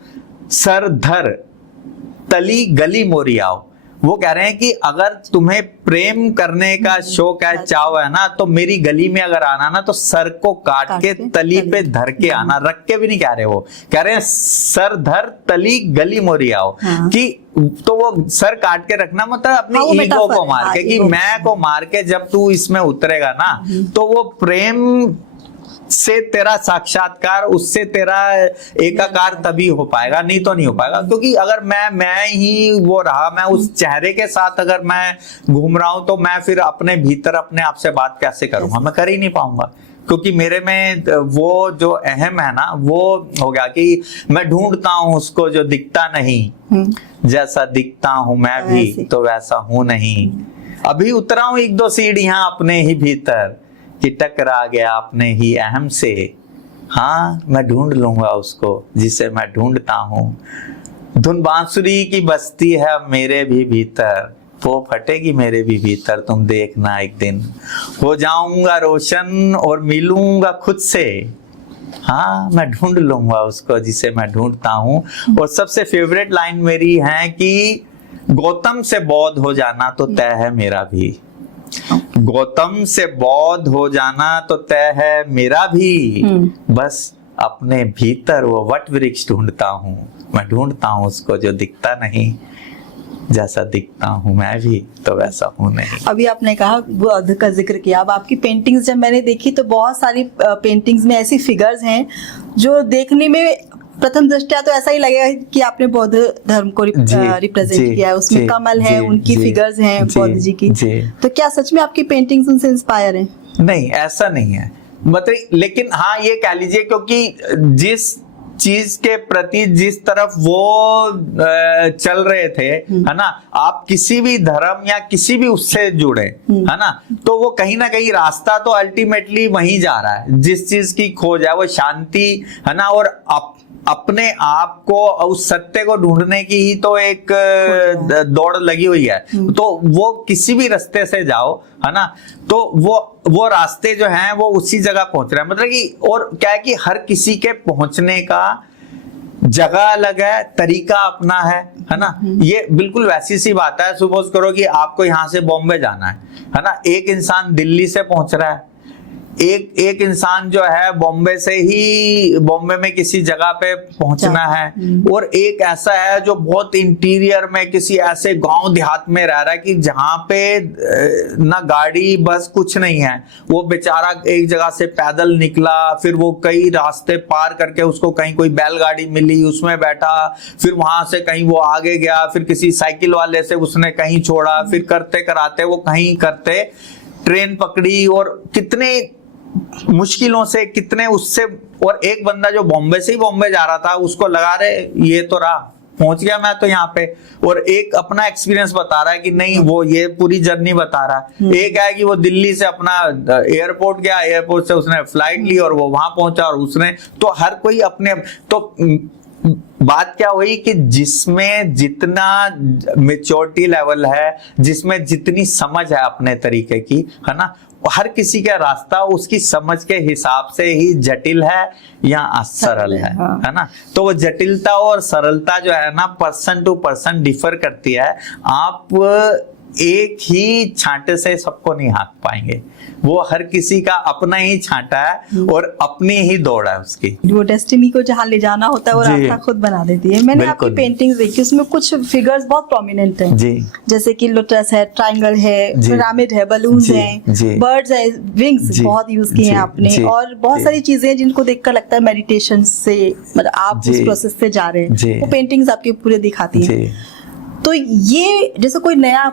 सर धर तली गली मोरी आओ। वो कह रहे हैं कि अगर तुम्हें प्रेम करने का शौक है, चाव है ना, तो मेरी गली में अगर आना ना, तो सर को काट के तली पे धर के आना, रख के भी नहीं कह रहे, वो कह रहे हैं सर धर तली गली मोरी आओ। कि तो वो सर काट के रखना मतलब अपनी ईगो को मार के, कि मैं को मार के जब तू इसमें उतरेगा ना, तो वो प्रेम से तेरा साक्षात्कार, उससे तेरा एकाकार तभी हो पाएगा, नहीं तो नहीं हो पाएगा। क्योंकि अगर मैं ही वो रहा, मैं उस चेहरे के साथ अगर मैं घूम रहा हूं, तो मैं फिर अपने भीतर अपने आप से बात कैसे करूंगा? मैं कर ही नहीं पाऊंगा, क्योंकि मेरे में वो जो अहम है ना, वो हो गया कि मैं ढूंढता हूं उसको जो दिखता नहीं, जैसा दिखता हूं मैं भी तो वैसा हूं नहीं। अभी उतरा हूं 1-2 सीढ़ियां अपने ही भीतर, कि टकरा गया अपने ही अहम से। हाँ, मैं ढूंढ लूंगा उसको जिसे मैं ढूंढता हूँ। धुन बांसुरी की बस्ती है मेरे भी भीतर, वो फटेगी मेरे भी भीतर, तुम देखना एक दिन हो जाऊंगा रोशन और मिलूंगा खुद से। हाँ, मैं ढूंढ लूंगा उसको जिसे मैं ढूंढता हूँ। और सबसे फेवरेट लाइन मेरी है कि गौतम से बौद्ध हो जाना तो तय है मेरा भी। गौतम से बौद्ध हो जाना तो तय है मेरा भी, बस अपने भीतर वो वट वृक्ष ढूंढता हूँ। मैं ढूंढता हूँ उसको जो दिखता नहीं, जैसा दिखता हूँ मैं भी तो वैसा हूँ नहीं। अभी आपने कहा बौद्ध का जिक्र किया, अब आपकी पेंटिंग्स जब मैंने देखी तो बहुत सारी पेंटिंग्स में ऐसी फिगर्स हैं जो देखने में प्रथम दृष्टया तो ऐसा ही लगेगा कि आपने बौद्ध धर्म को रिप्रेजेंट किया है। उसमें कमल है, उनकी फिगर्स हैं बौद्ध जी की। तो क्या सच में आपकी पेंटिंग्स उनसे इंस्पायर हैं? नहीं, ऐसा नहीं है, मतलब, लेकिन हाँ ये कह लीजिए, क्योंकि जिस चीज के प्रति जिस तरफ वो चल रहे थे, है ना, आप किसी भी धर्म या किसी भी उससे जुड़े, है ना, तो वो कहीं ना कहीं रास्ता तो अल्टीमेटली वहीं जा रहा है। जिस चीज की खोज है वो शांति, है ना, और अपने आप को उस सत्य को ढूंढने की ही तो एक दौड़ लगी हुई है। तो वो किसी भी रास्ते से जाओ, है ना, तो वो रास्ते जो हैं वो उसी जगह पहुंच रहे हैं। मतलब कि और क्या है कि हर किसी के पहुंचने का जगह अलग है, तरीका अपना है ना। ये बिल्कुल वैसी सी बात है, सपोज करो कि आपको यहाँ से बॉम्बे जाना है ना, एक इंसान दिल्ली से पहुंच रहा है, एक इंसान जो है बॉम्बे में किसी जगह पे पहुंचना है, और एक ऐसा है जो बहुत इंटीरियर में किसी ऐसे गांव देहात में रह रहा है कि जहां पे ना गाड़ी बस कुछ नहीं है। वो बेचारा एक जगह से पैदल निकला, फिर वो कई रास्ते पार करके उसको कहीं कोई बैलगाड़ी मिली, उसमें बैठा, फिर वहां से कहीं वो आगे गया, फिर किसी साइकिल वाले से उसने कहीं छोड़ा, फिर करते कराते वो कहीं करते ट्रेन पकड़ी, और कितने मुश्किलों से कितने उससे। और एक बंदा जो बॉम्बे से ही बॉम्बे जा रहा था, उसको लगा रहे ये तो रहा, पहुंच गया मैं तो यहाँ पे। और एक अपना एक्सपीरियंस बता रहा है कि नहीं, वो ये पूरी जर्नी बता रहा है। एक है कि वो दिल्ली से अपना एयरपोर्ट गया, एयरपोर्ट से उसने फ्लाइट ली और वो वहां पहुंचा, और उसने तो हर कोई अपने। तो बात क्या हुई कि जिसमें जितना मेच्योरिटी लेवल है, जिसमें जितनी समझ है अपने तरीके की, है ना, हर किसी का रास्ता उसकी समझ के हिसाब से ही जटिल है या सरल है, है ना। तो वो जटिलता और सरलता जो है ना, पर्सन टू पर्सन डिफर करती है। आप एक ही छांटे से सबको नहीं हाँक पाएंगे, वो हर किसी का अपना ही छांटा है और अपनी ही दौड़ है उसकी। वो डेस्टिनी को जहाँ ले जाना होता है वो रास्ता खुद बना देती है। मैंने आपकी पेंटिंग्स देखी, उसमें कुछ फिगर्स बहुत प्रोमिनेंट हैं जी, जैसे कि लोटस है, ट्रायंगल है, पिरामिड है, बलून्स हैं, बर्ड्स है, विंग्स बहुत यूज किए हैं आपने, और बहुत सारी चीजें हैं जिनको देखकर लगता है मेडिटेशन से, मतलब आप उस प्रोसेस से जा रहे हैं। वो पेंटिंग्स आपके पूरे दिखाती हैं। तो ये जैसे कोई नया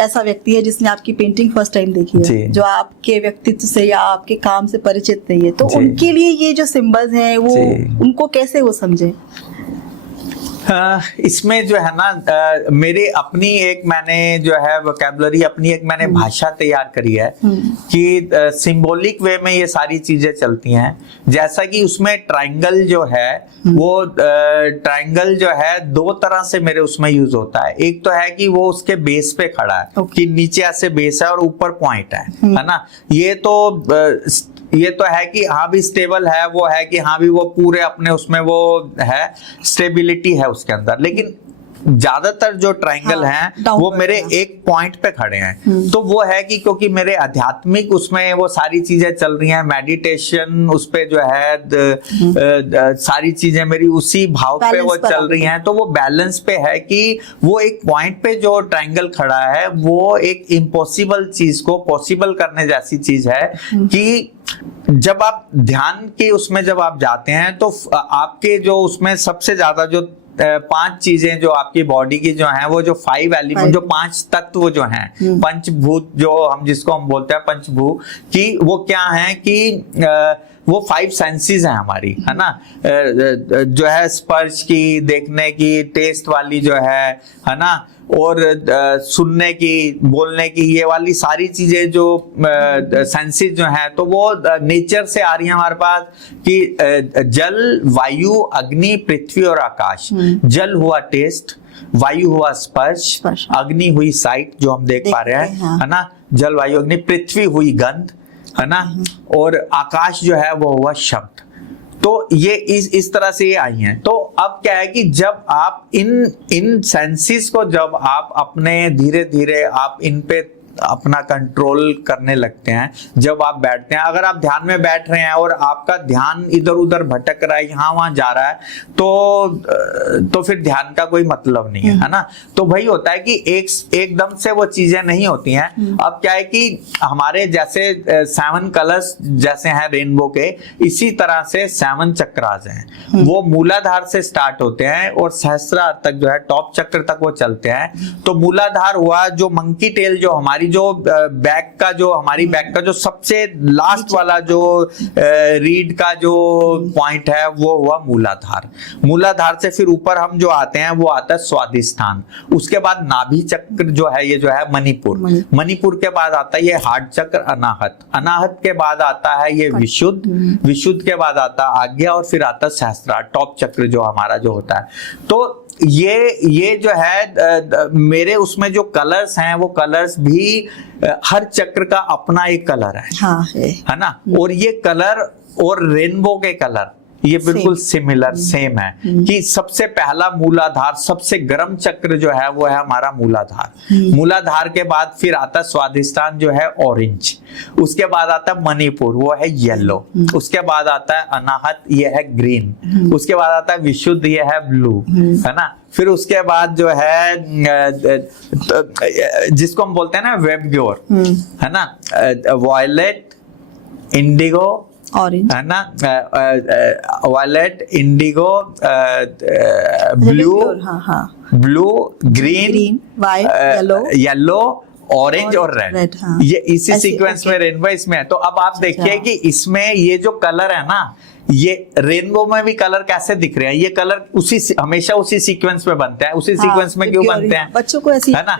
ऐसा व्यक्ति है जिसने आपकी पेंटिंग फर्स्ट टाइम देखी है, जो आपके व्यक्तित्व से या आपके काम से परिचित नहीं है, तो उनके लिए ये जो सिंबल्स हैं वो उनको कैसे वो समझे? इसमें जो है ना, मेरे अपनी एक मैंने जो है वोकैबुलरी, अपनी एक मैंने भाषा तैयार करी है कि सिंबॉलिक वे में ये सारी चीजें चलती हैं। जैसा कि उसमें ट्रायंगल जो है, वो ट्रायंगल जो है दो तरह से मेरे उसमें यूज होता है। एक तो है कि वो उसके बेस पे खड़ा है, कि नीचे ऐसे बेस है और ऊपर पॉइंट है ना। ये तो है कि हाँ भी स्टेबल है, वो है कि हाँ भी वो पूरे अपने उसमें वो है, स्टेबिलिटी है उसके अंदर। लेकिन ज्यादातर जो ट्रायंगल हैं वो मेरे एक पॉइंट पे खड़े हैं। तो वो है कि क्योंकि मेरे आध्यात्मिक उसमें वो सारी चीजें चल रही हैं, मेडिटेशन उस पे जो है सारी चीजें मेरी उसी भाव पे वो चल रही हैं। तो वो बैलेंस पे है कि वो एक पॉइंट पे जो ट्रायंगल खड़ा है वो एक इम्पॉसिबल चीज को पॉसिबल करने जैसी चीज है। कि जब आप ध्यान के उसमें जब आप जाते हैं तो आपके जो उसमें सबसे ज्यादा जो 5 चीजें जो आपकी बॉडी की जो हैं, वो जो 5 एलिमेंट, जो 5 तत्व जो हैं, पंचभूत जो जिसको हम बोलते हैं पंचभूत, कि वो क्या है कि वो 5 सेंसेस हैं हमारी, है ना। जो है स्पर्श की, देखने की, टेस्ट वाली जो है ना, और सुनने की, बोलने की, ये वाली सारी चीजें जो सेंसेस जो हैं, तो वो नेचर से आ रही हैं हमारे पास। कि जल, वायु, अग्नि, पृथ्वी और आकाश। जल हुआ टेस्ट, वायु हुआ स्पर्श, अग्नि हुई साइट जो हम देख पा रहे हैं, है ना। जल, वायु, अग्नि, पृथ्वी हुई गंध, है ना, और आकाश जो है वो हुआ शब्द। तो ये इस तरह से ये आई हैं। तो अब क्या है कि जब आप इन सेंसेस को जब आप अपने धीरे धीरे आप इन पे अपना कंट्रोल करने लगते हैं, जब आप बैठते हैं, अगर आप ध्यान में बैठ रहे हैं और आपका ध्यान इधर उधर भटक रहा है, यहाँ वहां जा रहा है, तो फिर ध्यान का कोई मतलब नहीं है ना। तो वही होता है कि एकदम से वो चीजें नहीं होती हैं। अब क्या है कि हमारे जैसे 7 कलर्स जैसे हैं रेनबो के, इसी तरह से 7 चक्रास हैं। वो मूलाधार से स्टार्ट होते हैं और सहस्रार तक जो है टॉप चक्र तक वो चलते हैं। तो मूलाधार हुआ जो मंकी टेल जो हमारी हमारी जो बैक का जो हमारी बैक का जो सबसे लास्ट वाला जो रीड का जो पॉइंट है वो हुआ मूलाधार। मूलाधार से फिर ऊपर हम जो आते हैं वो आता है स्वादिष्ठान। उसके बाद नाभि चक्र जो है ये जो है मणिपुर। मणिपुर के बाद आता है ये हार्ट चक्र अनाहत। अनाहत के बाद आता है ये विशुद्ध। विशुद्ध के बाद आता है आज्ञा और फिर आता है सहस्त्रार, टॉप चक्र जो हमारा जो होता है। तो ये जो है मेरे उसमें जो कलर्स हैं वो कलर्स भी हर चक्र का अपना एक कलर है। हाँ है ना। और ये कलर और रेनबो के कलर ये बिल्कुल सिमिलर सेम है कि सबसे पहला मूलाधार, सबसे गर्म चक्र जो है वो है हमारा मूलाधार। मूलाधार के बाद फिर आता है स्वादिष्ठान जो है ऑरेंज। उसके बाद आता है मणिपुर वो है येलो। उसके बाद आता है अनाहत ये है ग्रीन। उसके बाद आता है विशुद्ध ये है ब्लू, है ना। फिर उसके बाद जो है जिसको हम बोलते हैं ना वेबग्योर, है ना, वॉयलेट, इंडिगो, ऑरेंज, है ना, violet, indigo, blue, blue, green, white, yellow, orange और रेड। हाँ। ये इसी सीक्वेंस में रेनबो इसमें है। तो अब आप देखिए कि इसमें ये जो कलर है ना, ये रेनबो में भी कलर कैसे दिख रहे हैं। ये कलर हमेशा उसी सीक्वेंस में बनते हैं। उसी सीक्वेंस में क्यों बनते हैं? बच्चों को ऐसी है ना।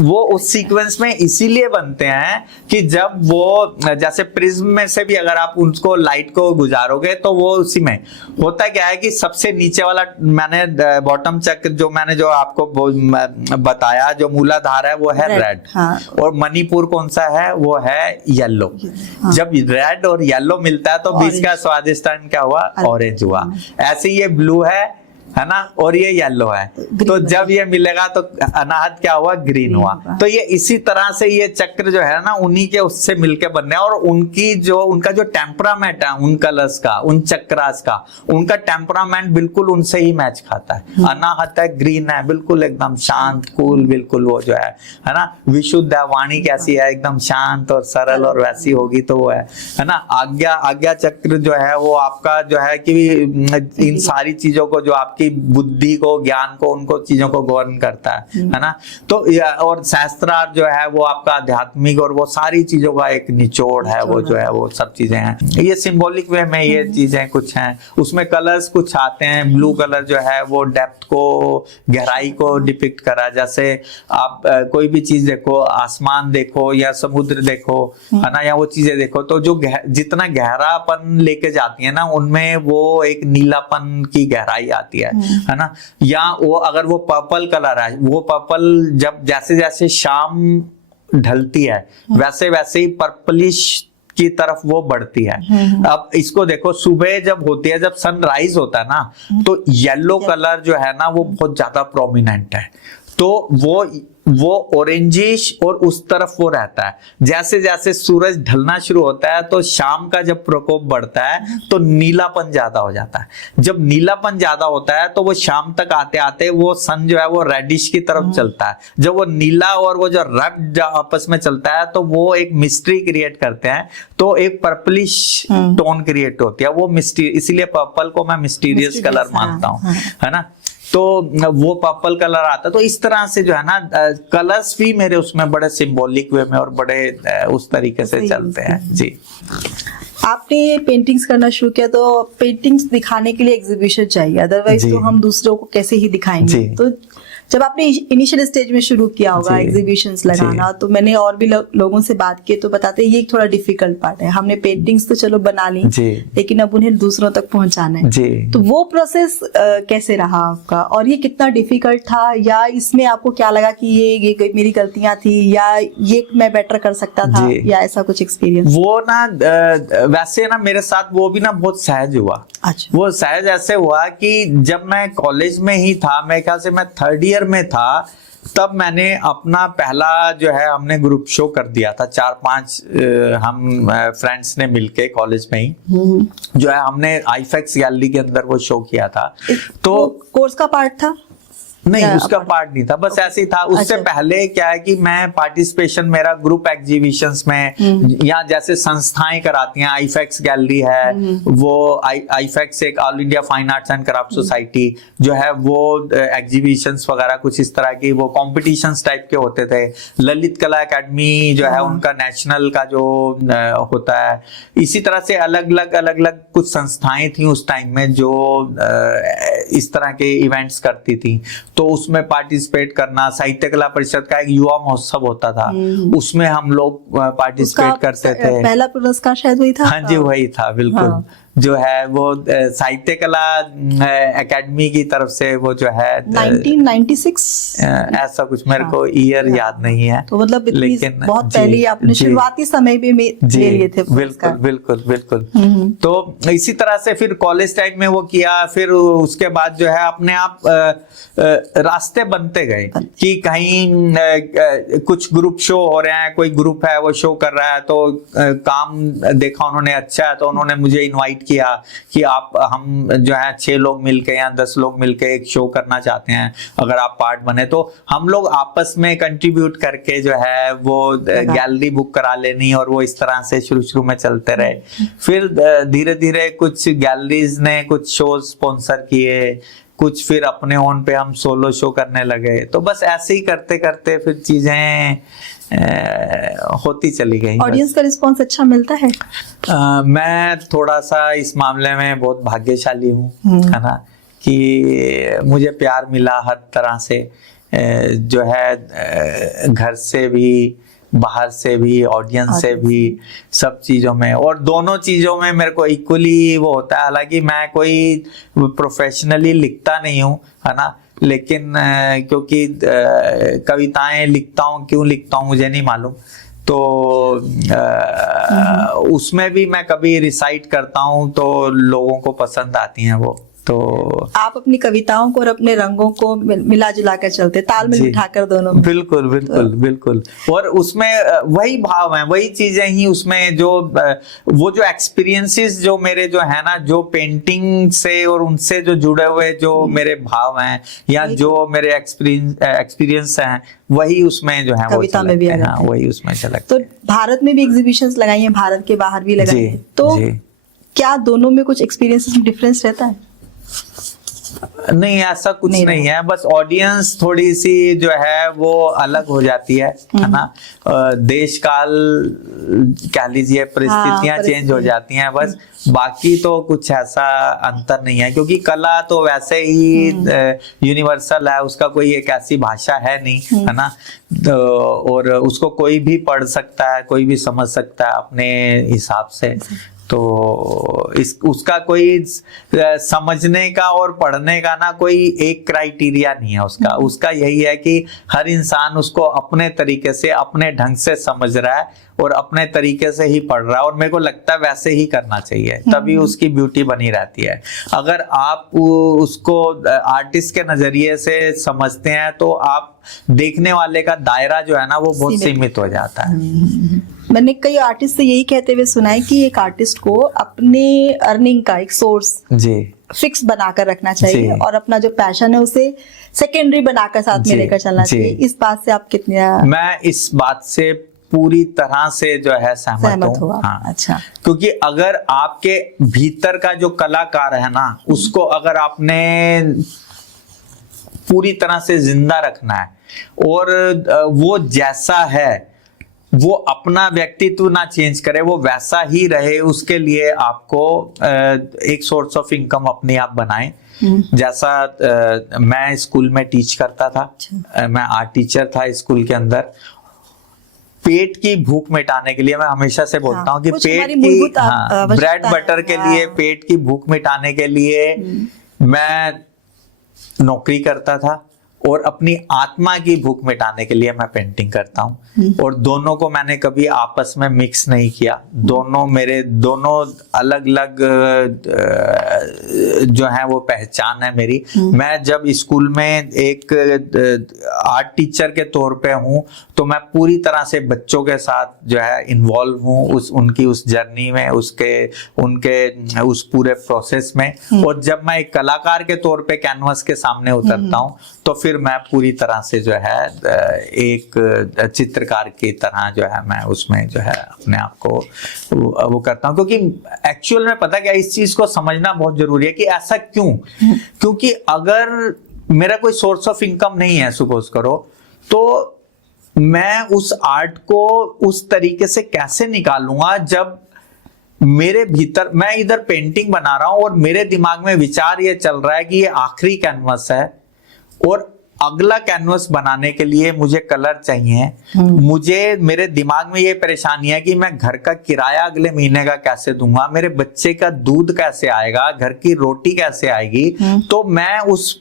वो उस सीक्वेंस में इसीलिए बनते हैं कि जब वो जैसे प्रिज्म में से भी अगर आप उसको लाइट को गुजारोगे तो वो उसी में होता क्या है कि सबसे नीचे वाला मैंने बॉटम चक्र जो आपको बताया जो मूलाधार है वो है रेड। और मणिपुर कौन सा है? वो है येलो। जब रेड और येलो मिलता है तो बीच का स्वादिष्ठान क्या हुआ? ऑरेंज हुआ। ऐसे ये ब्लू है ना, और ये येलो है। तो जब ये मिलेगा तो अनाहत क्या हुआ? ग्रीन हुआ। तो ये इसी तरह से ये चक्र जो है ना उन्हीं के उससे मिलके बनने और उनका जो टेम्परामेंट है उन कलर्स का, उन चक्रास का, उनका टेम्परामेंट बिल्कुल उनसे ही मैच खाता है। अनाहत है, ग्रीन है, बिल्कुल एकदम शांत, कूल, बिल्कुल वो जो है ना। विशुद्ध है, वाणी कैसी है? एकदम शांत और सरल और वैसी होगी तो वो है ना। आज्ञा चक्र जो है वो आपका जो है कि इन सारी चीजों को जो आपकी बुद्धि को, ज्ञान को, उनको चीजों को गवर्न करता है ना। तो और शास्त्रार्थ जो है वो आपका आध्यात्मिक और वो सारी चीजों का एक निचोड़ है। वो जो है वो सब चीजें हैं। ये सिंबॉलिक वे में ये चीजें कुछ हैं। उसमें कलर्स कुछ आते हैं। ब्लू कलर जो है वो डेप्थ को, गहराई को डिपिक्ट करा। जैसे आप कोई भी चीज देखो, आसमान देखो या समुद्र देखो, है ना, या वो चीजें देखो तो जो जितना गहरापन लेके जाती है ना उनमें वो एक नीलापन की गहराई आती है ना। या वो अगर वो पर्पल कलर है, वो पर्पल जब जैसे जैसे शाम ढलती है वैसे वैसे ही पर्पलिश की तरफ वो बढ़ती है। अब इसको देखो, सुबह जब होती है, जब सनराइज होता है ना तो येलो कलर जो है ना वो बहुत ज्यादा प्रोमिनेंट है। तो वो ऑरेंजिश और उस तरफ वो रहता है। जैसे जैसे सूरज ढलना शुरू होता है तो शाम का जब प्रकोप बढ़ता है तो नीलापन ज्यादा हो जाता है। जब नीलापन ज्यादा होता है तो वो शाम तक आते आते वो सन जो है वो रेडिश की तरफ चलता है। जब वो नीला और वो जो रेड आपस में चलता है तो वो एक मिस्ट्री क्रिएट करते हैं। तो एक पर्पलिश टोन क्रिएट होती है, वो मिस्ट्री। इसीलिए पर्पल को मैं मिस्टीरियस कलर मानता हूँ, है ना। तो वो पर्पल कलर आता है। तो इस तरह से जो है ना कलर्स भी मेरे उसमें बड़े सिंबॉलिक वे में और बड़े उस तरीके से चलते हैं। जी, आपने पेंटिंग्स करना शुरू किया तो पेंटिंग्स दिखाने के लिए एग्जीबिशन चाहिए, अदरवाइज तो हम दूसरों को कैसे ही दिखाएंगे। तो जब आपने इनिशियल स्टेज में शुरू किया होगा एग्जीबिशंस लगाना, तो मैंने और भी लोगों से बात की तो बताते हैं ये थोड़ा डिफिकल्ट पार्ट है। हमने पेंटिंग्स तो चलो बना ली लेकिन अब उन्हें दूसरों तक पहुंचाना है। तो वो प्रोसेस कैसे रहा आपका और ये कितना डिफिकल्ट था, या इसमें आपको क्या लगा कि ये मेरी गलतियां थी या ये मैं बेटर कर सकता था, या ऐसा कुछ एक्सपीरियंस? वो ना वैसे ना मेरे साथ वो भी ना बहुत सहज हुआ। अच्छा। वो सहज ऐसे हुआ कि जब मैं कॉलेज में ही था, मेरे ख्याल से मैं 3rd ईयर में था, तब मैंने अपना पहला जो है हमने ग्रुप शो कर दिया था। 4-5 हम फ्रेंड्स ने मिलके कॉलेज में ही जो है हमने आईफेक्स गैलरी के अंदर वो शो किया था। तो कोर्स का पार्ट था? नहीं, या उसका पार्ट नहीं था, बस ऐसे ही था। उससे पहले क्या है कि मैं पार्टिसिपेशन मेरा ग्रुप एग्जीबिशंस में, या जैसे संस्थाएं कराती हैं, आईफेक्स गैलरी है, वो आईफेक्स एक all India fine arts and craft society जो है, वो एग्जीबिशंस वगैरह कुछ इस तरह की वो कॉम्पिटिशन्स टाइप के होते थे। ललित कला एकेडमी जो है उनका नेशनल का जो होता है। इसी तरह से अलग अलग कुछ संस्थाएं थी उस टाइम में जो इस तरह के इवेंट्स करती थी, तो उसमें पार्टिसिपेट करना। साहित्य कला परिषद का एक युवा महोत्सव होता था, उसमें हम लोग पार्टिसिपेट करते थे। पहला पुरस्कार शायद वही था। हाँ जी, वही था बिल्कुल। हाँ। जो है वो साहित्य कला एकेडमी की तरफ से वो जो है 1996 ऐसा कुछ, मेरे को ईयर याद नहीं है, तो मतलब लेकिन बहुत पहले आपने शुरुआती समय में ले लिए थे। बिल्कुल। तो इसी तरह से फिर कॉलेज टाइम में वो किया। फिर उसके बाद जो है अपने आप रास्ते बनते गए कि कहीं कुछ ग्रुप शो हो रहे हैं, कोई ग्रुप है वो शो कर रहा है, तो काम देखा उन्होंने अच्छा है, तो उन्होंने मुझे इनवाइट किया कि आप, हम जो है 6 लोग मिलके या 10 लोग मिलके एक शो करना चाहते हैं, अगर आप पार्ट बने तो। हम लोग आपस में कंट्रीब्यूट करके जो है वो गैलरी बुक करा लेनी, और वो इस तरह से शुरू में चलते रहे। फिर धीरे धीरे कुछ गैलरीज ने कुछ शो स्पॉन्सर किए, कुछ फिर अपने ओन पे हम सोलो शो करने लगे। तो बस ऐसे ही करते करते फिर चीजें होती चली गई। ऑडियंस का रिस्पांस अच्छा मिलता है? मैं थोड़ा सा इस मामले में बहुत भाग्यशाली हूँ, है ना, कि मुझे प्यार मिला हर तरह से, जो है घर से भी, बाहर से भी, ऑडियंस से भी, सब चीजों में। और दोनों चीजों में मेरे को इक्वली वो होता है। हालांकि मैं कोई प्रोफेशनली लिखता नहीं हूँ, है ना, लेकिन क्योंकि कविताएं लिखता हूँ, क्यों लिखता हूँ मुझे नहीं मालूम, तो उसमें भी मैं कभी रिसाइट करता हूँ तो लोगों को पसंद आती हैं वो। तो आप अपनी कविताओं को और अपने रंगों को मिला जुला कर चलते, तालमेल बिठाकर दोनों में। बिल्कुल। और उसमें वही भाव है, वही चीजें ही उसमें, जो वो जो एक्सपीरियंसेस जो मेरे जो है ना, जो पेंटिंग से और उनसे जो जुड़े हुए जो मेरे भाव हैं, या जो मेरे एक्सपीरियंस हैं, वही उसमें जो है कविता में भी हाँ, वही उसमें झलकते। तो भारत में भी एग्जीबिशंस लगाई हैं, भारत के बाहर भी लगाई हैं, तो क्या दोनों में कुछ एक्सपीरियंसेस में डिफरेंस रहता है? नहीं, ऐसा कुछ नहीं है, बस ऑडियंस थोड़ी सी जो है वो अलग हो जाती है ना, देश काल कह लीजिए, परिस्थितियां चेंज हो जाती हैं बस। बाकी तो कुछ ऐसा अंतर नहीं है, क्योंकि कला तो वैसे ही यूनिवर्सल है, उसका कोई एक ऐसी भाषा है नहीं, है ना, तो और उसको कोई भी पढ़ सकता है, कोई भी समझ सकता है अपने हिसाब से। तो उसका कोई समझने का और पढ़ने का ना कोई एक क्राइटेरिया नहीं है उसका यही है कि हर इंसान उसको अपने तरीके से, अपने ढंग से समझ रहा है और अपने तरीके से ही पढ़ रहा है, और मेरे को लगता है वैसे ही करना चाहिए, तभी उसकी ब्यूटी बनी रहती है। अगर आप उसको आर्टिस्ट के नजरिए से समझते हैं तो आप देखने वाले का दायरा जो है ना वो बहुत सीमित हो जाता है। मैंने कई आर्टिस्ट से यही कहते हुए सुना है कि एक आर्टिस्ट को अपने अर्निंग का एक सोर्स फिक्स बनाकर रखना चाहिए और अपना जो पैशन है उसे सेकेंडरी बनाकर साथ में लेकर चलना चाहिए। इस बात से आप कितने? मैं इस बात से पूरी तरह से जो है सहमत हूँ। हाँ। अच्छा, क्योंकि अगर आपके भीतर का जो कलाकार है ना, उसको अगर आपने पूरी तरह से जिंदा रखना है और वो जैसा है वो अपना व्यक्तित्व ना चेंज करे, वो वैसा ही रहे, उसके लिए आपको एक सोर्स ऑफ इनकम अपने आप बनाएं। जैसा मैं स्कूल में टीच करता था, मैं आर्ट टीचर था स्कूल के अंदर। पेट की भूख मिटाने के लिए मैं हमेशा से बोलता हूँ कि पेट की ब्रेड बटर के लिए, पेट की भूख मिटाने के लिए मैं नौकरी करता था और अपनी आत्मा की भूख मिटाने के लिए मैं पेंटिंग करता हूँ, और दोनों को मैंने कभी आपस में मिक्स नहीं किया। दोनों मेरे दोनों अलग अलग जो है वो पहचान है मेरी। मैं जब स्कूल में एक आर्ट टीचर के तौर पे हूँ तो मैं पूरी तरह से बच्चों के साथ जो है इन्वॉल्व हूँ, उनकी उस जर्नी में, उनके उस पूरे प्रोसेस में। और जब मैं एक कलाकार के तौर पे कैनवस के सामने उतरता हूँ तो फिर फिर मैं पूरी तरह से जो है एक चित्रकार की तरह जो है मैं उसमें जो है अपने आप को वो करता हूँ, क्योंकि एक्चुअल में पता क्या, इस चीज को समझना बहुत जरूरी है कि ऐसा क्यों। क्योंकि अगर मेरा कोई सोर्स ऑफ इनकम नहीं है सपोज करो, तो मैं उस आर्ट को उस तरीके से कैसे निकालूंगा जब मेरे भीतर, मैं इधर पेंटिंग बना रहा हूं और मेरे दिमाग में विचार ये चल रहा है कि ये आखिरी कैनवस है और अगला कैनवस बनाने के लिए मुझे कलर चाहिए, मुझे मेरे दिमाग में ये परेशानी है कि मैं घर का किराया अगले महीने का कैसे दूंगा, मेरे बच्चे का दूध कैसे आएगा, घर की रोटी कैसे आएगी। तो मैं उस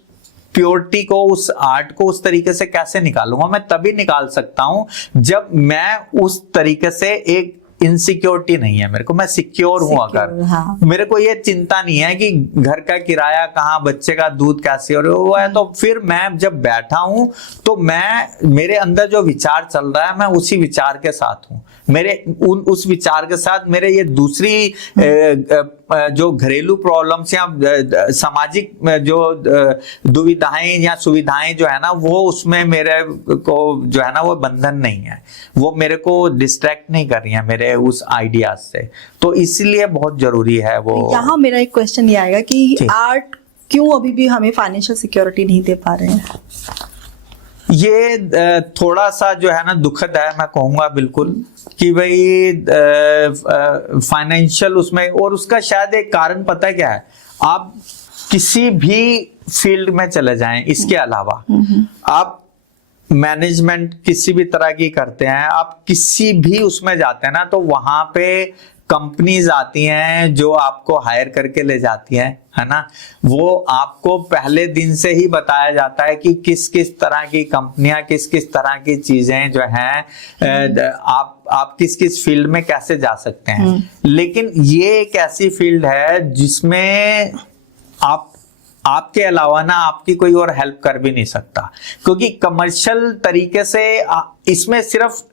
प्योरिटी को, उस आर्ट को उस तरीके से कैसे निकालूंगा? मैं तभी निकाल सकता हूं जब मैं उस तरीके से, एक इनसिक्योरिटी नहीं है मेरे को, मैं सिक्योर हूं। अगर हाँ। मेरे को ये चिंता नहीं है कि घर का किराया कहाँ, बच्चे का दूध कैसे और वो है, तो फिर मैं जब बैठा हूं तो मेरे अंदर जो विचार चल रहा है मैं उसी विचार के साथ हूं। मेरे उस विचार के साथ मेरे ये दूसरी जो घरेलू प्रॉब्लम्स या सामाजिक जो दुविधाएं या सुविधाएं जो है ना, वो उसमें मेरे को जो है ना वो बंधन नहीं है, वो मेरे को डिस्ट्रैक्ट नहीं कर रही है मेरे उस आइडियाज से। तो इसलिए बहुत जरूरी है वो। यहाँ मेरा एक क्वेश्चन ये आएगा कि आर्ट क्यों अभी भी हमें फाइनेंशियल सिक्योरिटी नहीं दे पा रहे हैं? ये थोड़ा सा जो है ना दुखद है, मैं कहूंगा बिल्कुल, कि भाई फाइनेंशियल उसमें, और उसका शायद एक कारण पता है क्या है, आप किसी भी फील्ड में चले जाएं, इसके अलावा आप मैनेजमेंट किसी भी तरह की करते हैं, आप किसी भी उसमें जाते हैं ना, तो वहां पे कंपनीज आती हैं जो आपको हायर करके ले जाती हैं, है ना। वो आपको पहले दिन से ही बताया जाता है कि किस किस तरह की कंपनियां, किस किस तरह की चीजें जो हैं, आप किस किस फील्ड में कैसे जा सकते हैं। लेकिन ये एक ऐसी फील्ड है जिसमें आपके अलावा ना आपकी कोई और हेल्प कर भी नहीं सकता, क्योंकि कमर्शियल तरीके से इसमें सिर्फ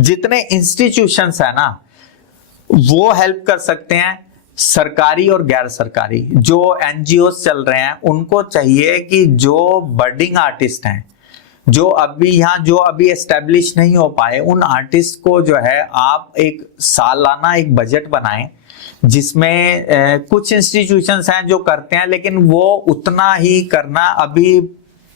जितने इंस्टीट्यूशंस है ना वो हेल्प कर सकते हैं, सरकारी और गैर सरकारी जो एनजीओस चल रहे हैं, उनको चाहिए कि जो बर्डिंग आर्टिस्ट हैं, जो अभी एस्टेब्लिश नहीं हो पाए, उन आर्टिस्ट को जो है आप एक सालाना एक बजट बनाएं, जिसमें कुछ इंस्टीट्यूशंस हैं जो करते हैं, लेकिन वो उतना ही करना अभी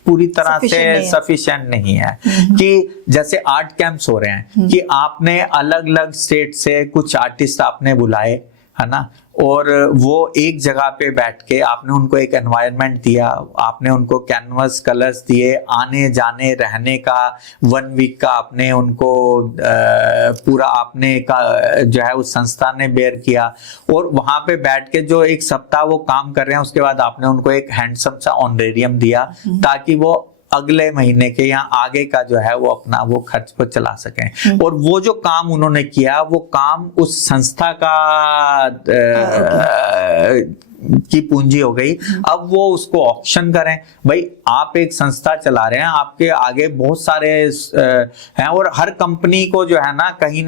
पूरी तरह से सफिशिएंट नहीं है। कि जैसे आर्ट कैंप्स हो रहे हैं कि आपने अलग अलग स्टेट से कुछ आर्टिस्ट आपने बुलाए, है ना, और वो एक जगह पे बैठ के आपने उनको एक एनवायरनमेंट दिया, आपने उनको कैनवस कलर्स दिए, आने जाने रहने का 1 वीक का आपने उनको पूरा आपने का जो है उस संस्था ने बेयर किया, और वहां पे बैठ के जो एक सप्ताह वो काम कर रहे हैं, उसके बाद आपने उनको एक हैंडसम सा ऑनरेरियम दिया ताकि वो अगले महीने के या आगे का जो है वो अपना वो खर्च को चला सकें। और वो जो काम उन्होंने किया, वो काम उस संस्था का की पूंजी हो गई। अब वो उसको ऑक्शन करें। भाई आप एक संस्था चला रहे हैं, आपके आगे बहुत सारे हैं, और हर कंपनी को जो है ना कहीं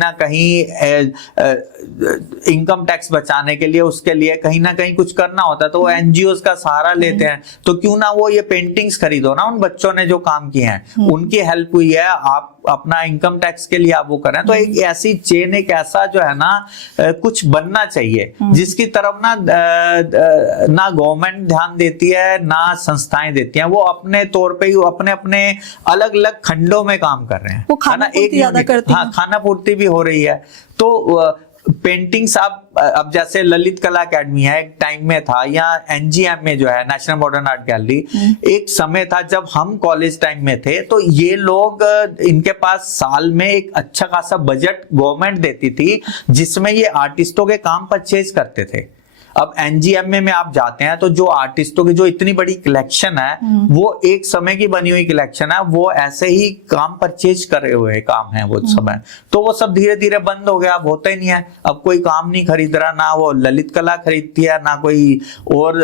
इनकम टैक्स बचाने के लिए, उसके लिए कहीं ना कहीं कुछ करना होता है, तो वो एनजीओ का सहारा लेते हैं। तो क्यों ना वो ये पेंटिंग्स खरीदो ना, उन बच्चों ने जो काम किए हैं उनकी हेल्प हुई है, आप अपना इनकम टैक्स के लिए आप वो करें। तो एक ऐसी चेन, एक ऐसा जो है ना कुछ बनना चाहिए जिसकी तरफ ना गवर्नमेंट ध्यान देती है ना संस्थाएं देती हैं। वो अपने तौर पे ही अपने अपने अलग अलग खंडों में काम कर रहे हैं, वो खाना पूर्ति ज्यादा करते हैं। हाँ, खाना पूर्ति भी हो रही है। तो पेंटिंग्स आप अब जैसे ललित कला अकेडमी है, एक टाइम में था, या एनजीएम में जो है नेशनल मॉडर्न आर्ट गैलरी, एक समय था जब हम कॉलेज टाइम में थे, तो ये लोग, इनके पास साल में एक अच्छा खासा बजट गवर्नमेंट देती थी जिसमें ये आर्टिस्टों के काम परचेज करते थे। अब एनजीएमए में आप जाते हैं तो जो आर्टिस्टों की जो इतनी बड़ी कलेक्शन है, वो एक समय की बनी हुई कलेक्शन है, वो ऐसे ही काम परचेज करे हुए काम है वो समय। तो वो सब धीरे धीरे बंद हो गया, अब होता ही नहीं है। अब कोई काम नहीं खरीद रहा, ना वो ललित कला खरीदती है, ना कोई और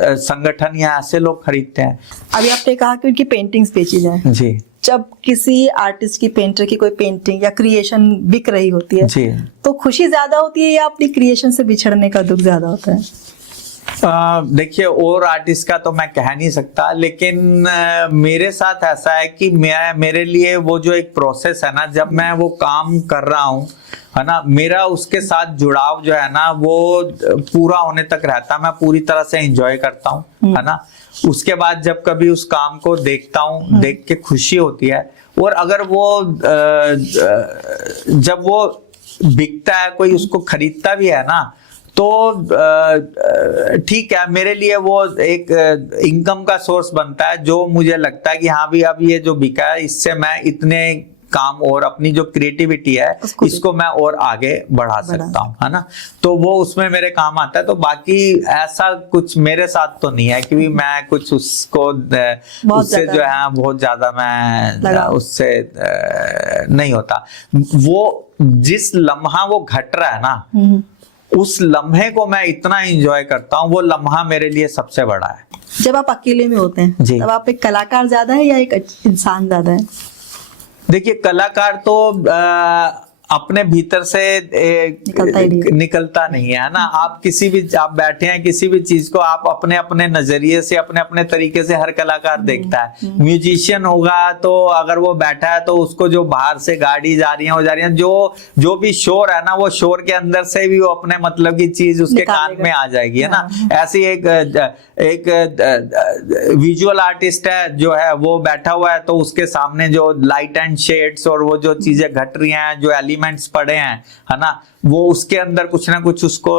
संगठन या ऐसे लोग खरीदते हैं। अभी आपने कहा कि उनकी पेंटिंग्स बेची जाए जी। जब किसी आर्टिस्ट की, पेंटर की कोई पेंटिंग या क्रिएशन बिक रही होती है जी, तो खुशी ज्यादा होती है या अपनी क्रिएशन से बिछड़ने का दुख ज्यादा होता है? देखिए और आर्टिस्ट का तो मैं कह नहीं सकता, लेकिन मेरे साथ ऐसा है कि मेरे लिए वो जो एक प्रोसेस है ना, जब मैं वो काम कर रहा हूँ है ना, मेरा उसके साथ जुड़ाव जो है ना वो पूरा होने तक रहता है। मैं पूरी तरह से एंजॉय करता हूँ है ना। उसके बाद जब कभी उस काम को देखता हूँ, देख के खुशी होती है। और अगर वो जब वो बिकता है, कोई उसको खरीदता भी है ना, तो ठीक है, मेरे लिए वो एक इनकम का सोर्स बनता है, जो मुझे लगता है कि हाँ भी अब ये जो बिका है इससे मैं इतने काम और अपनी जो क्रिएटिविटी है इसको मैं और आगे बढ़ा सकता हूँ, है ना। तो वो उसमें मेरे काम आता है। तो बाकी ऐसा कुछ मेरे साथ तो नहीं है कि मैं कुछ उसको उससे जो है बहुत ज्यादा मैं उससे नहीं होता। वो जिस लम्हा वो घट रहा है ना, उस लम्हे को मैं इतना एंजॉय करता हूँ, वो लम्हा मेरे लिए सबसे बड़ा है। जब आप अकेले में होते हैं तब आप एक कलाकार ज्यादा है या एक इंसान ज्यादा है? देखिए कलाकार तो अपने भीतर से निकलता नहीं है ना। आप किसी भी, आप बैठे हैं किसी भी चीज को आप अपने अपने नजरिए से, अपने अपने तरीके से हर कलाकार देखता है। म्यूजिशियन होगा तो अगर वो बैठा है तो उसको जो बाहर से गाड़ी जा रही है वो जा रही है, जो भी शोर है ना, वो शोर के अंदर से भी वो अपने मतलब की चीज उसके कान में आ जाएगी, है ना। ऐसी एक विजुअल आर्टिस्ट है जो है, वो बैठा हुआ है तो उसके सामने जो लाइट एंड शेड्स और वो जो चीजें घट रही हैं, जो एलिमेंट्स पड़े हैं, है ना, वो उसके अंदर कुछ ना कुछ उसको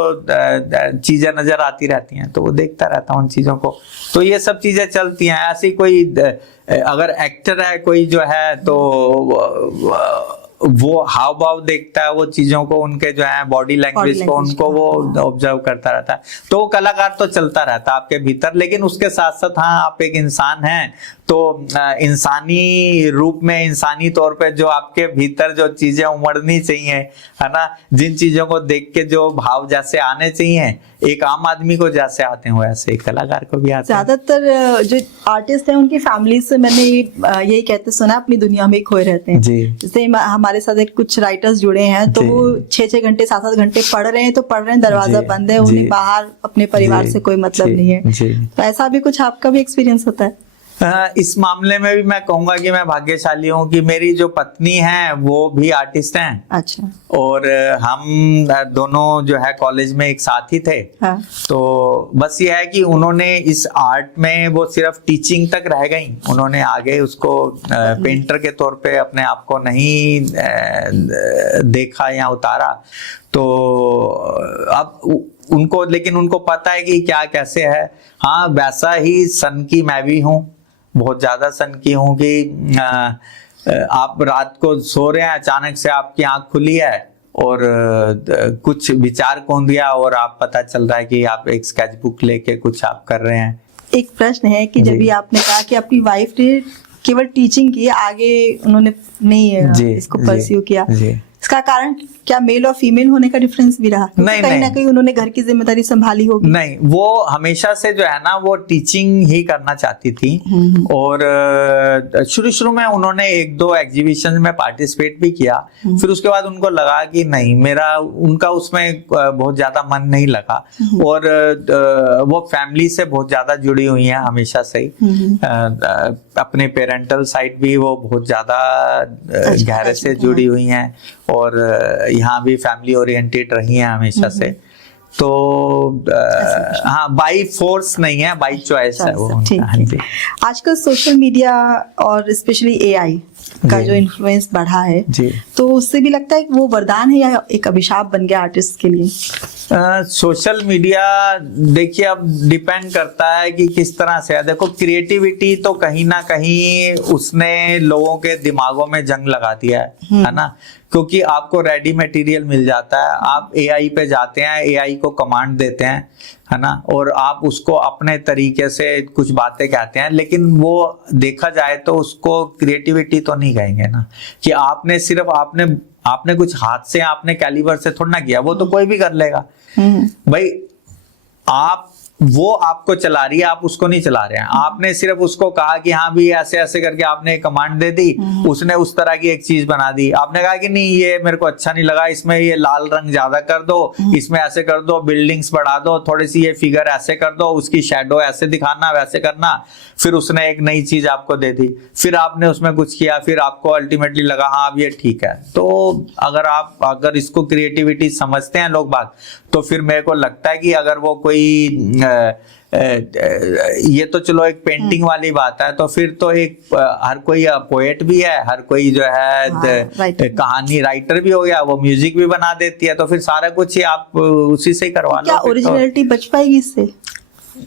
चीजें नजर आती रहती हैं, तो वो देखता रहता है उन चीजों को। तो ये सब चीजें चलती हैं। ऐसी कोई अगर एक्टर है कोई जो है, तो वो हाव भाव देखता है, वो चीजों को, उनके जो है बॉडी लैंग्वेज को, उनको वो ऑब्जर्व करता रहता है। तो वो कलाकार तो चलता रहता है आपके भीतर, लेकिन उसके साथ साथ हाँ आप एक इंसान हैं, तो इंसानी रूप में, इंसानी तौर पे जो आपके भीतर जो चीजें उमड़नी चाहिए, है ना, जिन चीजों को देख के जो भाव जैसे आने चाहिए एक आम आदमी को जैसे आते हैं वैसे एक कलाकार को भी आते हैं। ज्यादातर जो आर्टिस्ट हैं उनकी फैमिली से मैंने यही कहते सुना, अपनी दुनिया में खोए रहते हैं। जैसे हमारे साथ एक कुछ राइटर्स जुड़े हैं, तो वो 6-6 घंटे 7-7 घंटे पढ़ रहे हैं, तो पढ़ रहे हैं, दरवाजा बंद है, उन्हें बाहर अपने परिवार से कोई मतलब नहीं है। तो ऐसा भी कुछ आपका भी एक्सपीरियंस होता है? इस मामले में भी मैं कहूंगा कि मैं भाग्यशाली हूँ कि मेरी जो पत्नी है वो भी आर्टिस्ट हैं। अच्छा। और हम दोनों जो है कॉलेज में एक साथ ही थे। हाँ। तो बस ये है कि उन्होंने इस आर्ट में वो सिर्फ टीचिंग तक रह गई, उन्होंने आगे उसको पेंटर के तौर पे अपने आप को नहीं देखा या उतारा। तो अब उनको, लेकिन उनको पता है कि क्या कैसे है। हाँ वैसा ही सन की मैं भी हूँ, बहुत ज्यादा सन की हूँ कि आप रात को सो रहे हैं, अचानक से आपकी आंख खुली है और कुछ विचार कौन दिया और आप पता चल रहा है कि आप एक स्केच बुक लेके कुछ आप कर रहे हैं। एक प्रश्न है कि जब भी आपने कहा कि अपनी वाइफ ने केवल टीचिंग की, आगे उन्होंने नहीं इसको परस्यू किया, इसका कारण क्या मेल और फीमेल होने का डिफरेंस भी रहा? नहीं, कहीं ना कहीं उन्होंने घर की जिम्मेदारी संभाली होगी। नहीं, वो हमेशा से जो है ना वो टीचिंग ही करना चाहती थी। और शुरू में उन्होंने 1-2 एग्जीबिशन में पार्टिसिपेट भी किया। फिर उसके बाद उनको लगा कि नहीं, उनका उसमें बहुत ज्यादा मन नहीं लगा। और वो फैमिली से बहुत ज्यादा जुड़ी हुई है हमेशा से ही। अपने पेरेंटल साइड भी वो बहुत ज्यादा गहरे से जुड़ी हुई हैं और यहाँ भी फैमिली ओरिएंटेड रही हैं हमेशा से। तो हाँ, बाई फोर्स नहीं है, बाई चॉइस है वो। हाँ जी। आजकल सोशल मीडिया और स्पेशली एआई का जो इन्फ्लुएंस बढ़ा है, तो उससे भी लगता है कि वो वरदान है या एक अभिशाप बन गया आर्टिस्ट के लिए? सोशल मीडिया देखिए अब डिपेंड करता है कि किस तरह से है। देखो क्रिएटिविटी तो कहीं ना कहीं उसने लोगों के दिमागों में जंग लगा दिया है ना, क्योंकि आपको रेडी मटेरियल मिल जाता है। आप एआई पे जाते हैं, एआई को कमांड देते हैं, है ना, और आप उसको अपने तरीके से कुछ बातें कहते हैं। लेकिन वो देखा जाए तो उसको क्रिएटिविटी तो नहीं कहेंगे ना, कि आपने सिर्फ आपने कुछ हाथ से, आपने कैलिबर से थोड़ा ना किया, वो तो कोई भी कर लेगा भाई। आप वो आपको चला रही है, आप उसको नहीं चला रहे हैं। आपने सिर्फ उसको कहा कि हाँ भी ऐसे ऐसे करके आपने कमांड दे दी, उसने उस तरह की एक चीज बना दी। आपने कहा कि नहीं ये मेरे को अच्छा नहीं लगा, इसमें ये लाल रंग ज्यादा कर दो, इसमें ऐसे कर दो, बिल्डिंग्स बढ़ा दो, थोड़ी सी ये फिगर ऐसे कर दो, उसकी शेडो ऐसे दिखाना, वैसे करना। फिर उसने एक नई चीज आपको दे दी, फिर आपने उसमें कुछ किया, फिर आपको अल्टीमेटली लगा हाँ अब ये ठीक है। तो अगर इसको क्रिएटिविटी समझते हैं लोग बात, तो फिर मेरे को लगता है कि अगर वो कोई ये तो चलो एक पेंटिंग वाली बात है, तो फिर तो एक हर कोई पोएट भी है, हर कोई जो है कहानी राइटर भी हो गया, वो म्यूजिक भी बना देती है, तो फिर सारा कुछ ही आप उसी से करवा लो। क्या ओरिजिनलिटी बच पाएगी इससे?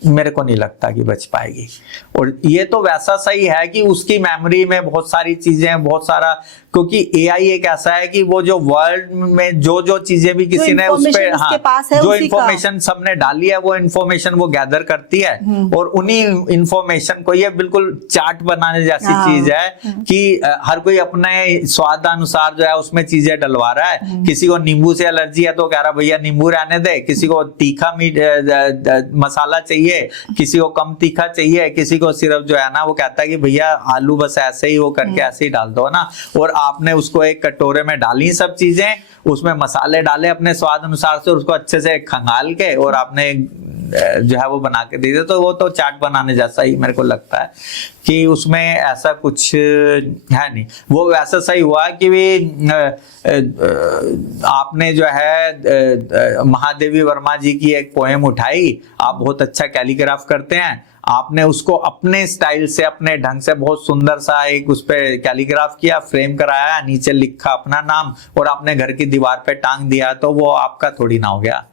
मेरे को नहीं लगता कि बच पाएगी। और ये तो वैसा सही है कि उसकी मेमोरी में बहुत सारी चीजें हैं, बहुत सारा, क्योंकि एआई एक ऐसा है कि वो जो वर्ल्ड में जो चीजें भी किसी ने उस पे जो इन्फॉर्मेशन सबने डाली है, वो इन्फॉर्मेशन वो गैदर करती है, और उन्हीं इन्फॉर्मेशन को, ये बिल्कुल चार्ट बनाने जैसी चीज है कि हर कोई अपने स्वाद अनुसार जो है उसमें चीजें डलवा रहा है। किसी को नींबू से एलर्जी है तो कह रहा भैया नींबू रहने दे, किसी को तीखा मसाला चाहिए, किसी को कम तीखा चाहिए, किसी को सिर्फ जो है ना वो कहता है कि भैया आलू बस ऐसे ही वो करके ऐसे ही डाल दो ना। और आपने उसको एक कटोरे में डाली सब चीजें, उसमें मसाले डाले अपने स्वाद अनुसार से, उसको अच्छे से खंगाल के और आपने जो है वो बना के दे दिया। तो वो तो चाट बनाने जैसा ही मेरे को लगता है कि उसमें ऐसा कुछ है नहीं। वो वैसा सही हुआ कि भी आपने जो है महादेवी वर्मा जी की एक पोएम उठाई, आप बहुत अच्छा कैलीग्राफ करते हैं, आपने उसको अपने स्टाइल से अपने ढंग से बहुत सुंदर सा एक उस पे कैलीग्राफ किया, फ्रेम कराया, नीचे लिखा अपना नाम और आपने घर की दीवार पे टांग दिया, तो वो आपका थोड़ी ना हो गया।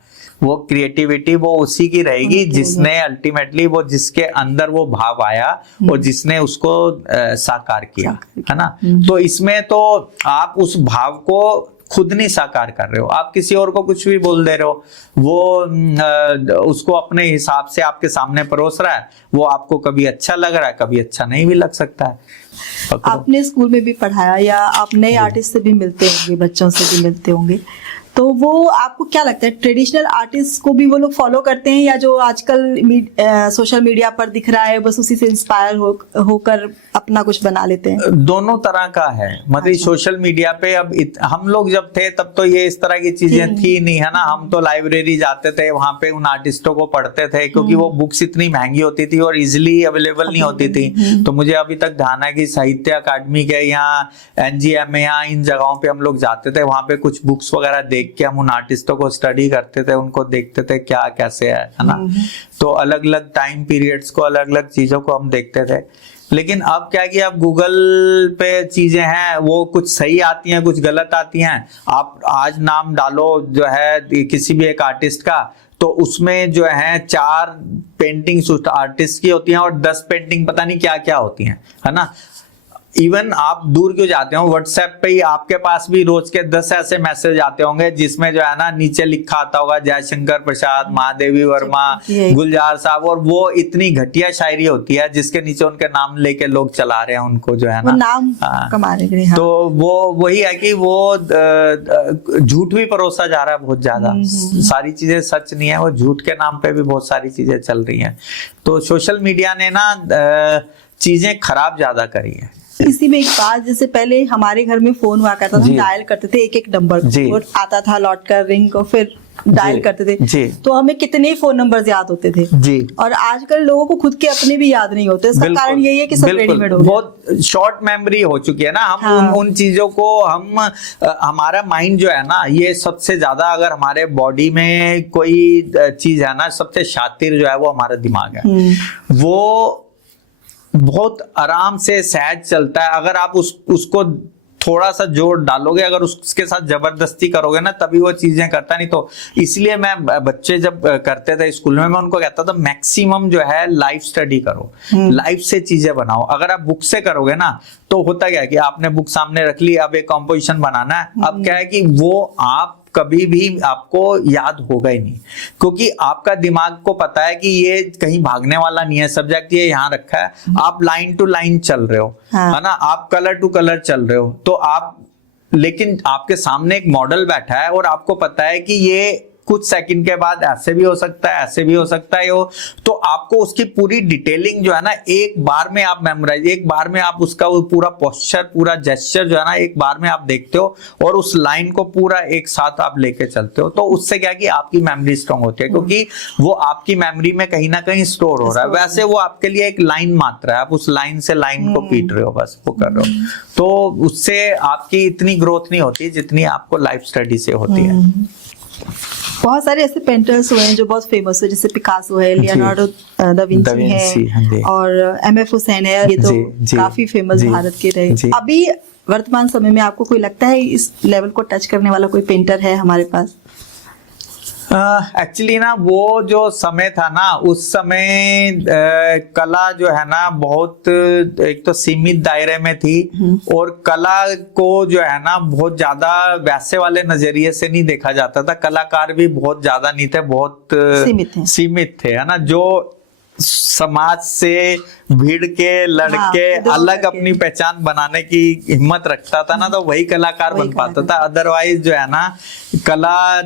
वो क्रिएटिविटी वो उसी की रहेगी जिसने अल्टीमेटली वो जिसके अंदर वो भाव आया और जिसने उसको साकार किया, है ना। तो इसमें तो आप उस भाव को खुद नहीं साकार कर रहे हो, आप किसी और को कुछ भी बोल दे रहे हो, वो उसको अपने हिसाब से आपके सामने परोस रहा है, वो आपको कभी अच्छा लग रहा है, कभी अच्छा नहीं भी लग सकता है। आपने स्कूल में भी पढ़ाया या आप नए आर्टिस्ट से भी मिलते होंगे, बच्चों से भी मिलते होंगे, तो वो आपको क्या लगता है ट्रेडिशनल आर्टिस्ट को भी वो लोग फॉलो करते हैं या जो आजकल सोशल मीडिया पर दिख रहा है बस उसी से इंस्पायर होकर अपना कुछ बना लेते हैं? दोनों तरह का है। मतलब सोशल मीडिया पे अब हम लोग जब थे तब तो ये इस तरह की चीजें थी नहीं, है ना। हम तो लाइब्रेरी जाते थे, वहां पे उन आर्टिस्टों को पढ़ते थे, क्योंकि वो बुक्स इतनी महंगी होती थी और इजिली अवेलेबल नहीं होती थी। तो मुझे अभी तक ध्यान है कि साहित्य अकादमी के यहाँ NGM में यहाँ इन जगहों पे हम लोग जाते थे, वहां पे कुछ बुक्स वगैरह देख के हम उन आर्टिस्टों को स्टडी करते थे, उनको देखते थे क्या कैसे है ना। तो अलग अलग टाइम पीरियड्स को, अलग अलग चीजों को हम देखते थे। लेकिन अब क्या कि अब गूगल पे चीजें हैं, वो कुछ सही आती हैं, कुछ गलत आती हैं। आप आज नाम डालो जो है किसी भी एक आर्टिस्ट का, तो उसमें जो है 4 पेंटिंग्स उस आर्टिस्ट की होती हैं और 10 पेंटिंग पता नहीं क्या क्या होती हैं, है ना। इवन आप दूर क्यों जाते हो, व्हाट्सएप पे ही आपके पास भी रोज के 10 ऐसे मैसेज आते होंगे जिसमें जो है ना नीचे लिखा आता होगा जयशंकर प्रसाद, महादेवी वर्मा, गुलजार साहब, और वो इतनी घटिया शायरी होती है जिसके नीचे उनके नाम लेके लोग चला रहे हैं उनको, जो है ना नाम कमा रहे हैं। तो वो वही है कि वो झूठ भी परोसा जा रहा है बहुत ज्यादा। सारी चीजें सच नहीं है, वो झूठ के नाम पे भी बहुत सारी चीजें चल रही हैं। तो सोशल मीडिया ने ना चीजें खराब ज्यादा करी है। इसी में एक बात, जैसे पहले हमारे घर में फोन हुआ करता था, हम डायल करते थे एक नंबर और आता था लौट कर रिंग को, फिर डायल करते थे, तो हमें कितने फोन नंबर्स याद होते थे जी। और आजकल लोगों को खुद के अपने भी याद नहीं होते। इसका कारण यही है कि सब रेडीमेड हो गया, बहुत शॉर्ट मेमोरी हो चुकी है ना। हम उन चीजों को हमारा माइंड जो है ना, ये सबसे ज्यादा अगर हमारे बॉडी में कोई चीज है ना, सबसे शातिर जो है वो हमारा दिमाग है। वो बहुत आराम से सहज चलता है। अगर आप उसको थोड़ा सा जोर डालोगे, अगर उसके साथ जबरदस्ती करोगे ना, तभी वो चीजें करता नहीं। तो इसलिए मैं बच्चे जब करते थे स्कूल में, मैं उनको कहता था मैक्सिमम जो है लाइफ स्टडी करो, लाइफ से चीजें बनाओ। अगर आप बुक से करोगे ना, तो होता क्या है कि आपने बुक सामने रख ली, अब एक कॉम्पोजिशन बनाना है, अब क्या है कि वो आप कभी भी आपको याद होगा ही नहीं, क्योंकि आपका दिमाग को पता है कि ये कहीं भागने वाला नहीं है, सब्जेक्ट ये यहाँ रखा है, आप लाइन टू लाइन चल रहे हो, है ना, आप कलर टू कलर चल रहे हो। तो आप, लेकिन आपके सामने एक मॉडल बैठा है और आपको पता है कि ये कुछ सेकंड के बाद ऐसे भी हो सकता है, ऐसे भी हो सकता है वो, तो आपको उसकी पूरी डिटेलिंग जो है ना एक बार में आप मेमोराइज, एक बार में आप उसका वो पूरा पोस्चर, पूरा जेस्चर जो है ना एक बार में आप देखते हो और उस लाइन को पूरा एक साथ आप लेके चलते हो। तो उससे क्या कि आपकी मेमोरी स्ट्रांग होती है, क्योंकि वो आपकी मेमोरी में कहीं ना कहीं स्टोर हो रहा है। वैसे वो आपके लिए एक लाइन मात्र है, आप उस लाइन से लाइन को पीट रहे हो, बस वो कर रहे हो। तो उससे आपकी इतनी ग्रोथ नहीं होती जितनी आपको लाइफ स्टडी से होती है। बहुत सारे ऐसे पेंटर्स हुए हैं जो बहुत फेमस हुए, जैसे पिकासो है, लियोनार्डो दा विंची है, और एमएफ हुसैन है, ये तो काफी फेमस भारत के रहे। अभी वर्तमान समय में आपको कोई लगता है इस लेवल को टच करने वाला कोई पेंटर है हमारे पास? एक्चुअली ना वो जो समय था ना, उस समय कला जो है ना बहुत एक तो सीमित दायरे में थी, और कला को जो है ना बहुत ज्यादा वैसे वाले नजरिए से नहीं देखा जाता था। कलाकार भी बहुत ज्यादा नहीं थे, बहुत सीमित थे, है ना। जो समाज से भीड़ के लड़के अलग अपनी पहचान बनाने की हिम्मत रखता था ना, तो वही कलाकार बन पाता था। अदरवाइज जो है ना कला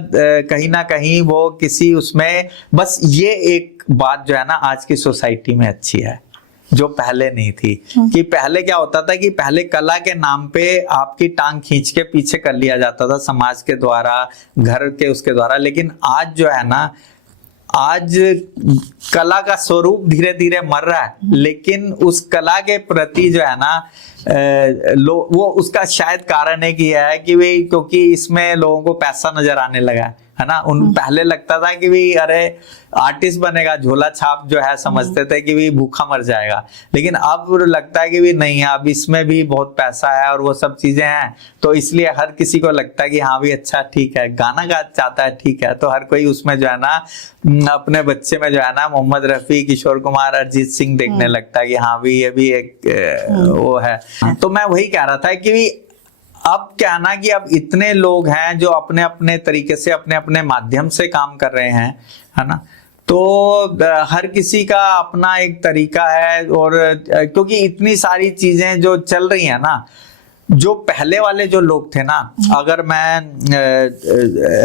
कहीं ना कहीं वो किसी उसमें, बस ये एक बात जो है ना आज की सोसाइटी में अच्छी है जो पहले नहीं थी, कि पहले क्या होता था कि पहले कला के नाम पे आपकी टांग खींच के पीछे कर लिया जाता था समाज के द्वारा, घर के उसके द्वारा। लेकिन आज जो है ना, आज कला का स्वरूप धीरे धीरे मर रहा है, लेकिन उस कला के प्रति जो है ना वो उसका शायद कारण है कि है कि भाई क्योंकि इसमें लोगों को पैसा नजर आने लगा है ना। उन पहले लगता था कि भाई अरे आर्टिस्ट बनेगा, झोला छाप जो है समझते थे कि भाई भूखा मर जाएगा, लेकिन अब लगता है कि भाई नहीं, अब इसमें भी बहुत पैसा है और वो सब चीजें हैं। तो इसलिए हर किसी को लगता है कि हाँ भी अच्छा ठीक है, गाना गा चाहता है ठीक है, तो हर कोई उसमें जो है ना अपने बच्चे में जो है ना मोहम्मद रफी, किशोर कुमार, अरिजीत सिंह देखने लगता है कि हाँ भी ये भी एक वो है। तो मैं वही कह रहा था कि अब क्या ना कि अब इतने लोग हैं जो अपने अपने तरीके से अपने अपने माध्यम से काम कर रहे हैं, है ना। तो हर किसी का अपना एक तरीका है, और क्योंकि इतनी सारी चीजें जो चल रही हैं ना, जो पहले वाले जो लोग थे ना, अगर मैं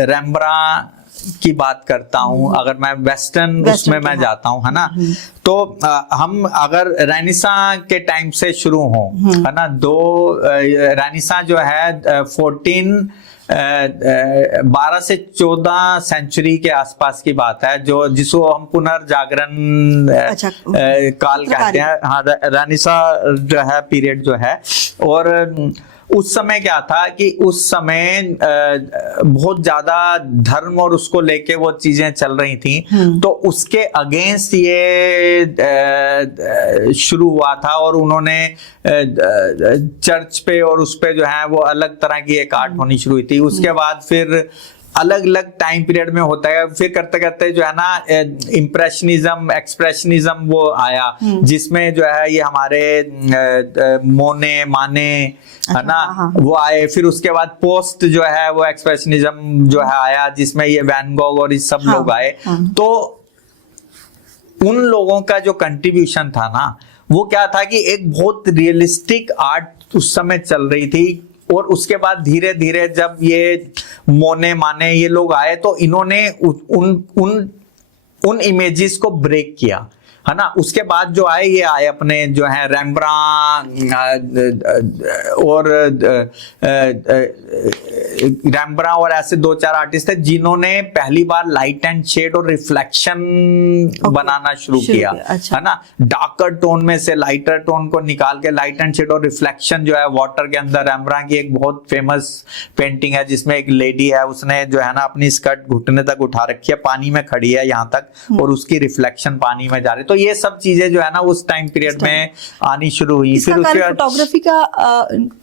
रेम्ब्रांड की बात करता हूँ, अगर मैं वेस्टर्न उसमें मैं जाता हूँ, है ना, तो हम अगर रेनेसां के टाइम से शुरू हो, है ना, रेनेसां जो है 12 से 14 सेंचुरी के आसपास की बात है, जो जिसको हम पुनर्जागरण काल कहते हैं। हाँ, रेनेसां जो है पीरियड जो है, और उस समय क्या था कि उस समय बहुत ज्यादा धर्म और उसको लेके वो चीजें चल रही थी, तो उसके अगेंस्ट ये शुरू हुआ था, और उन्होंने चर्च पे और उस पे जो है वो अलग तरह की एक आर्ट होनी शुरू हुई थी। उसके बाद फिर अलग अलग टाइम पीरियड में होता है, फिर करते करते जो है ना इम्प्रेशनिज्म, एक्सप्रेशनिज्म वो आया, जिसमें जो है ये हमारे मोने माने, है ना, वो आए। फिर उसके बाद पोस्ट जो है वो एक्सप्रेशनिज्म जो है आया, जिसमें ये वैन गॉग और ये सब लोग आए। तो उन लोगों का जो कंट्रीब्यूशन था ना, वो क्या था कि एक बहुत रियलिस्टिक आर्ट उस समय चल रही थी, और उसके बाद धीरे धीरे जब ये मोने माने ये लोग आए, तो इन्होंने उन इमेजेस को ब्रेक किया, है ना। उसके बाद जो आए ये आए अपने जो है रेम्ब्रांड और ऐसे 2-4 आर्टिस्ट थे जिन्होंने पहली बार लाइट एंड शेड और रिफ्लेक्शन बनाना शुरू किया, अच्छा। है ना, डार्कर टोन में से लाइटर टोन को निकाल के लाइट एंड शेड और रिफ्लेक्शन जो है वाटर के अंदर। रेम्ब्रांड की एक बहुत फेमस पेंटिंग है जिसमें एक लेडी है, उसने जो है ना अपनी स्कर्ट घुटने तक उठा रखी है, पानी में खड़ी है यहाँ तक, और उसकी रिफ्लेक्शन पानी में जा रही। तो ये सब चीजें जो है ना उस टाइम पीरियड में आनी शुरू हुई। फिर उसके फोटोग्राफी का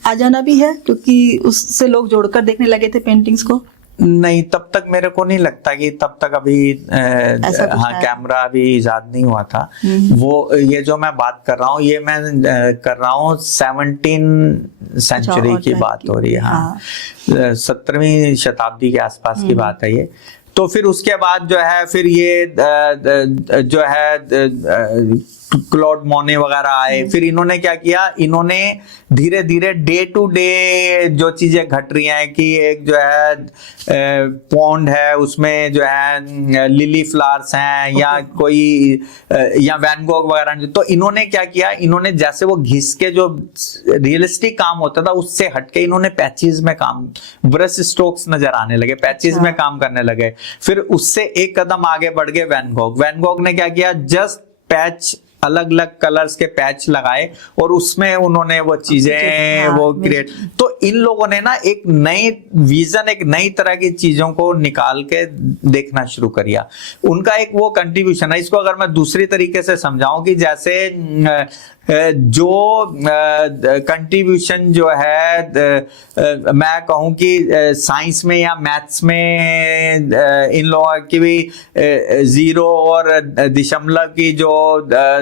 आ जाना भी है, क्योंकि उससे लोग जोड़कर देखने लगे थे पेंटिंग्स को। नहीं, तब तक मेरे को नहीं लगता कि तब तक अभी हाँ कैमरा अभी इजाद नहीं हुआ था। वो ये जो मैं बात कर रहा हूँ ये मैं कर रहा हूँ 17वीं सेंचुरी की बात हो रही है, हाँ 17वीं शताब्दी के आसपास की बात है ये। तो फिर उसके बाद जो है फिर ये जो है क्लॉड मोने वगैरह आए, फिर इन्होंने क्या किया, इन्होंने धीरे धीरे डे टू डे जो चीजें घट रही हैं कि एक जो है पॉन्ड है उसमें जो है लिली फ्लावर्स हैं या कोई या वैन गॉग वगैरह, तो इन्होंने क्या किया, इन्होंने जैसे वो घिस के जो रियलिस्टिक काम होता था उससे हटके इन्होंने पैचेस में काम, ब्रश स्ट्रोक्स नजर आने लगे, पैचेस में काम करने लगे। फिर उससे एक कदम आगे बढ़ गए वैन गॉग ने क्या किया, जस्ट पैच, अलग अलग कलर्स के पैच लगाए और उसमें उन्होंने वो चीजें वो क्रिएट। तो इन लोगों ने ना एक नई विजन, एक नई तरह की चीजों को निकाल के देखना शुरू किया। उनका एक वो कंट्रीब्यूशन है। इसको अगर मैं दूसरी तरीके से समझाऊं कि जैसे जो कंट्रीब्यूशन जो है मैं कहूं कि साइंस में या मैथ्स में इन लोगों की भी जीरो और दशमलव की जो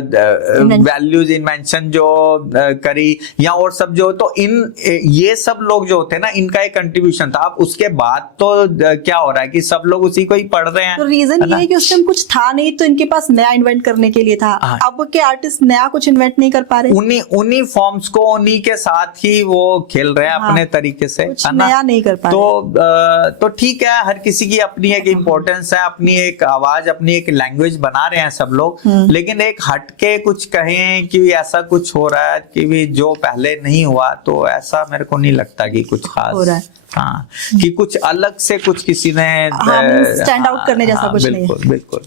वैल्यूज इन्वेंशन जो करी या और सब जो, तो इन ये सब लोग जो होते हैं ना, इनका एक कंट्रीब्यूशन था। अब उसके बाद तो क्या हो रहा है कि सब लोग उसी को ही पढ़ रहे हैं। तो रीजन ये है कि उस टाइम कुछ था नहीं तो इनके पास नया इन्वेंट करने के लिए था। अब के आर्टिस्ट नया कुछ इन्वेंट नहीं कर पा रहे, उन्हीं फॉर्म्स को उन्हीं के साथ ही वो खेल रहे हैं अपने तरीके से, कुछ नया नहीं कर पा रहे। तो ठीक है, हर किसी की अपनी एक इम्पोर्टेंस है, अपनी एक आवाज, अपनी एक लैंग्वेज बना रहे हैं सब लोग, लेकिन एक हटके कुछ कहें कि ऐसा कुछ हो रहा है कि भी जो पहले नहीं हुआ, तो ऐसा मेरे को नहीं लगता कि कुछ खास हो रहा है। हाँ, कि कुछ अलग से कुछ किसी ने स्टैंड आउट करने जैसा कुछ नहीं है। बिल्कुल।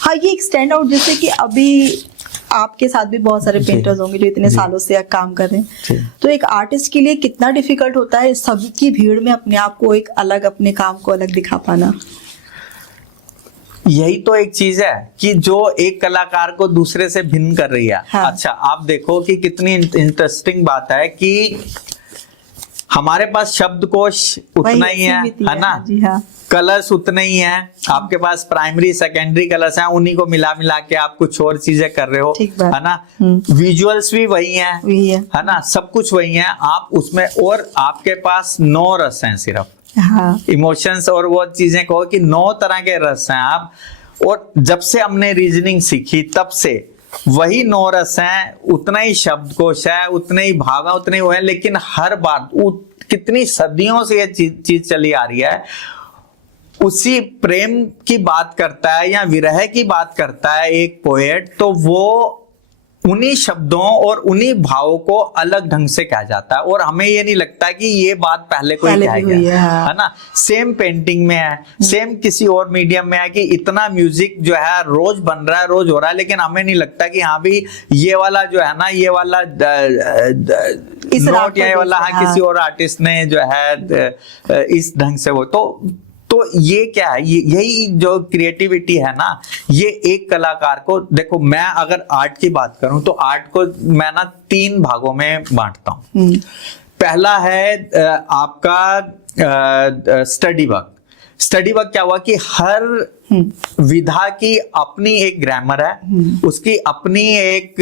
हाँ, ये एक स्टैंड आउट जैसे कि अभी आपके साथ भी बहुत सारे पेंटर्स होंगे जो इतने सालों से काम कर रहे हैं, तो एक आर्टिस्ट के लिए कितना डिफिकल्ट होता है सबकी भीड़ में अपने आप को एक अलग, अपने काम को अलग दिखा पाना? यही तो एक चीज है कि जो एक कलाकार को दूसरे से भिन्न कर रही है। हाँ। अच्छा, आप देखो कि कितनी इंटरेस्टिंग बात है कि हमारे पास शब्दकोश उतना ही है ना? जी हाँ। कलर्स उतने ही हैं, आपके पास प्राइमरी सेकेंडरी कलर्स हैं, उन्हीं को मिला मिला के आप कुछ और चीजें कर रहे हो, है ना? विजुअल्स भी वही हैं, है ना? सब कुछ वही है, आप उसमें, और आपके पास 9 रस हैं सिर्फ। हाँ। इमोशंस और वो चीजें कहो कि 9 तरह के रस हैं आप, और जब से हमने रीजनिंग सीखी तब से वही 9 रस हैं, उतना ही शब्दकोश है, उतने ही भाव है, उतने ही वो है, लेकिन हर बार कितनी सदियों से ये चीज चली आ रही है। उसी प्रेम की बात करता है या विरह की बात करता है एक पोएट, तो वो उन्हीं शब्दों और उन्हीं भावों को अलग ढंग से कहा जाता है, और हमें ये नहीं लगता कि ये बात पहले कोई कहा गया है ना? सेम पेंटिंग में है, सेम किसी और मीडियम में है कि इतना म्यूजिक जो है रोज बन रहा है, रोज हो रहा है, लेकिन हमें नहीं लगता कि हाँ भी ये वाला जो है ना, ये वाला इस नोट या ये वाला हाँ किसी और आर्टिस्ट ने जो है इस ढंग से वो, तो ये क्या है, यही जो क्रिएटिविटी है ना, ये एक कलाकार को, देखो मैं अगर आर्ट की बात करूं तो आर्ट को मैं ना 3 भागों में बांटता हूं। पहला है आपका स्टडी वर्क। स्टडी वर्क क्या हुआ कि हर विधा की अपनी एक ग्रामर है, उसकी अपनी एक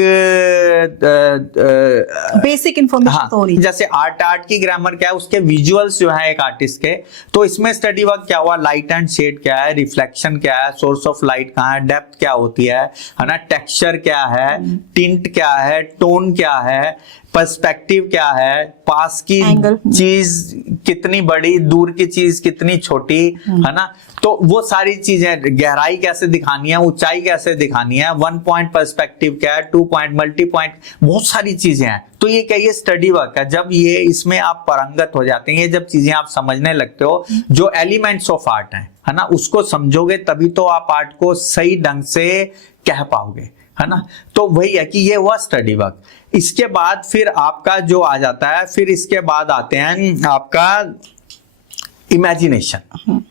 बेसिक इंफॉर्मेशन होनी। जैसे आर्ट की ग्रामर क्या है, उसके विजुअल्स जो है एक आर्टिस्ट के, तो इसमें स्टडी वर्क क्या हुआ, लाइट एंड शेड क्या है, रिफ्लेक्शन क्या है, सोर्स ऑफ लाइट कहाँ है, डेप्थ क्या होती है ना, टेक्सचर क्या है, टिंट क्या है, टोन क्या है, पर्सपेक्टिव क्या है, पास की चीज कितनी बड़ी, दूर की चीज कितनी छोटी, है ना? तो वो सारी चीजें, गहराई कैसे दिखानी है, ऊंचाई कैसे दिखानी है, 1 पॉइंट पर्सपेक्टिव क्या है, 2 पॉइंट, मल्टी पॉइंट, बहुत सारी चीजें हैं। तो ये क्या, ये स्टडी वर्क है। जब ये इसमें आप पारंगत हो जाते हैं, ये जब चीजें आप समझने लगते हो, जो एलिमेंट्स ऑफ आर्ट है ना, उसको समझोगे तभी तो आप आर्ट को सही ढंग से कह पाओगे, है ना? तो वही है कि ये हुआ स्टडी वर्क। इसके बाद फिर आपका जो आ जाता है, फिर इसके बाद आते हैं आपका इमेजिनेशन।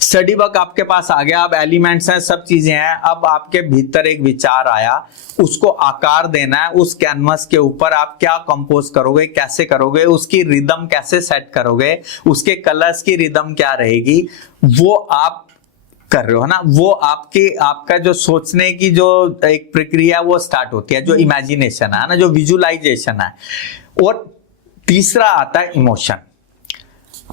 स्टडी वर्क आपके पास आ गया, अब एलिमेंट्स हैं, सब चीजें हैं, अब आपके भीतर एक विचार आया, उसको आकार देना है, उस कैनवस के ऊपर आप क्या कंपोज करोगे, कैसे करोगे, उसकी रिदम कैसे सेट करोगे, उसके कलर्स की रिदम क्या रहेगी, वो आप कर रहे हो, है ना? वो आपका जो सोचने की जो एक प्रक्रिया वो स्टार्ट होती है, जो इमेजिनेशन है ना, जो विजुअलाइजेशन है। और तीसरा आता है इमोशन।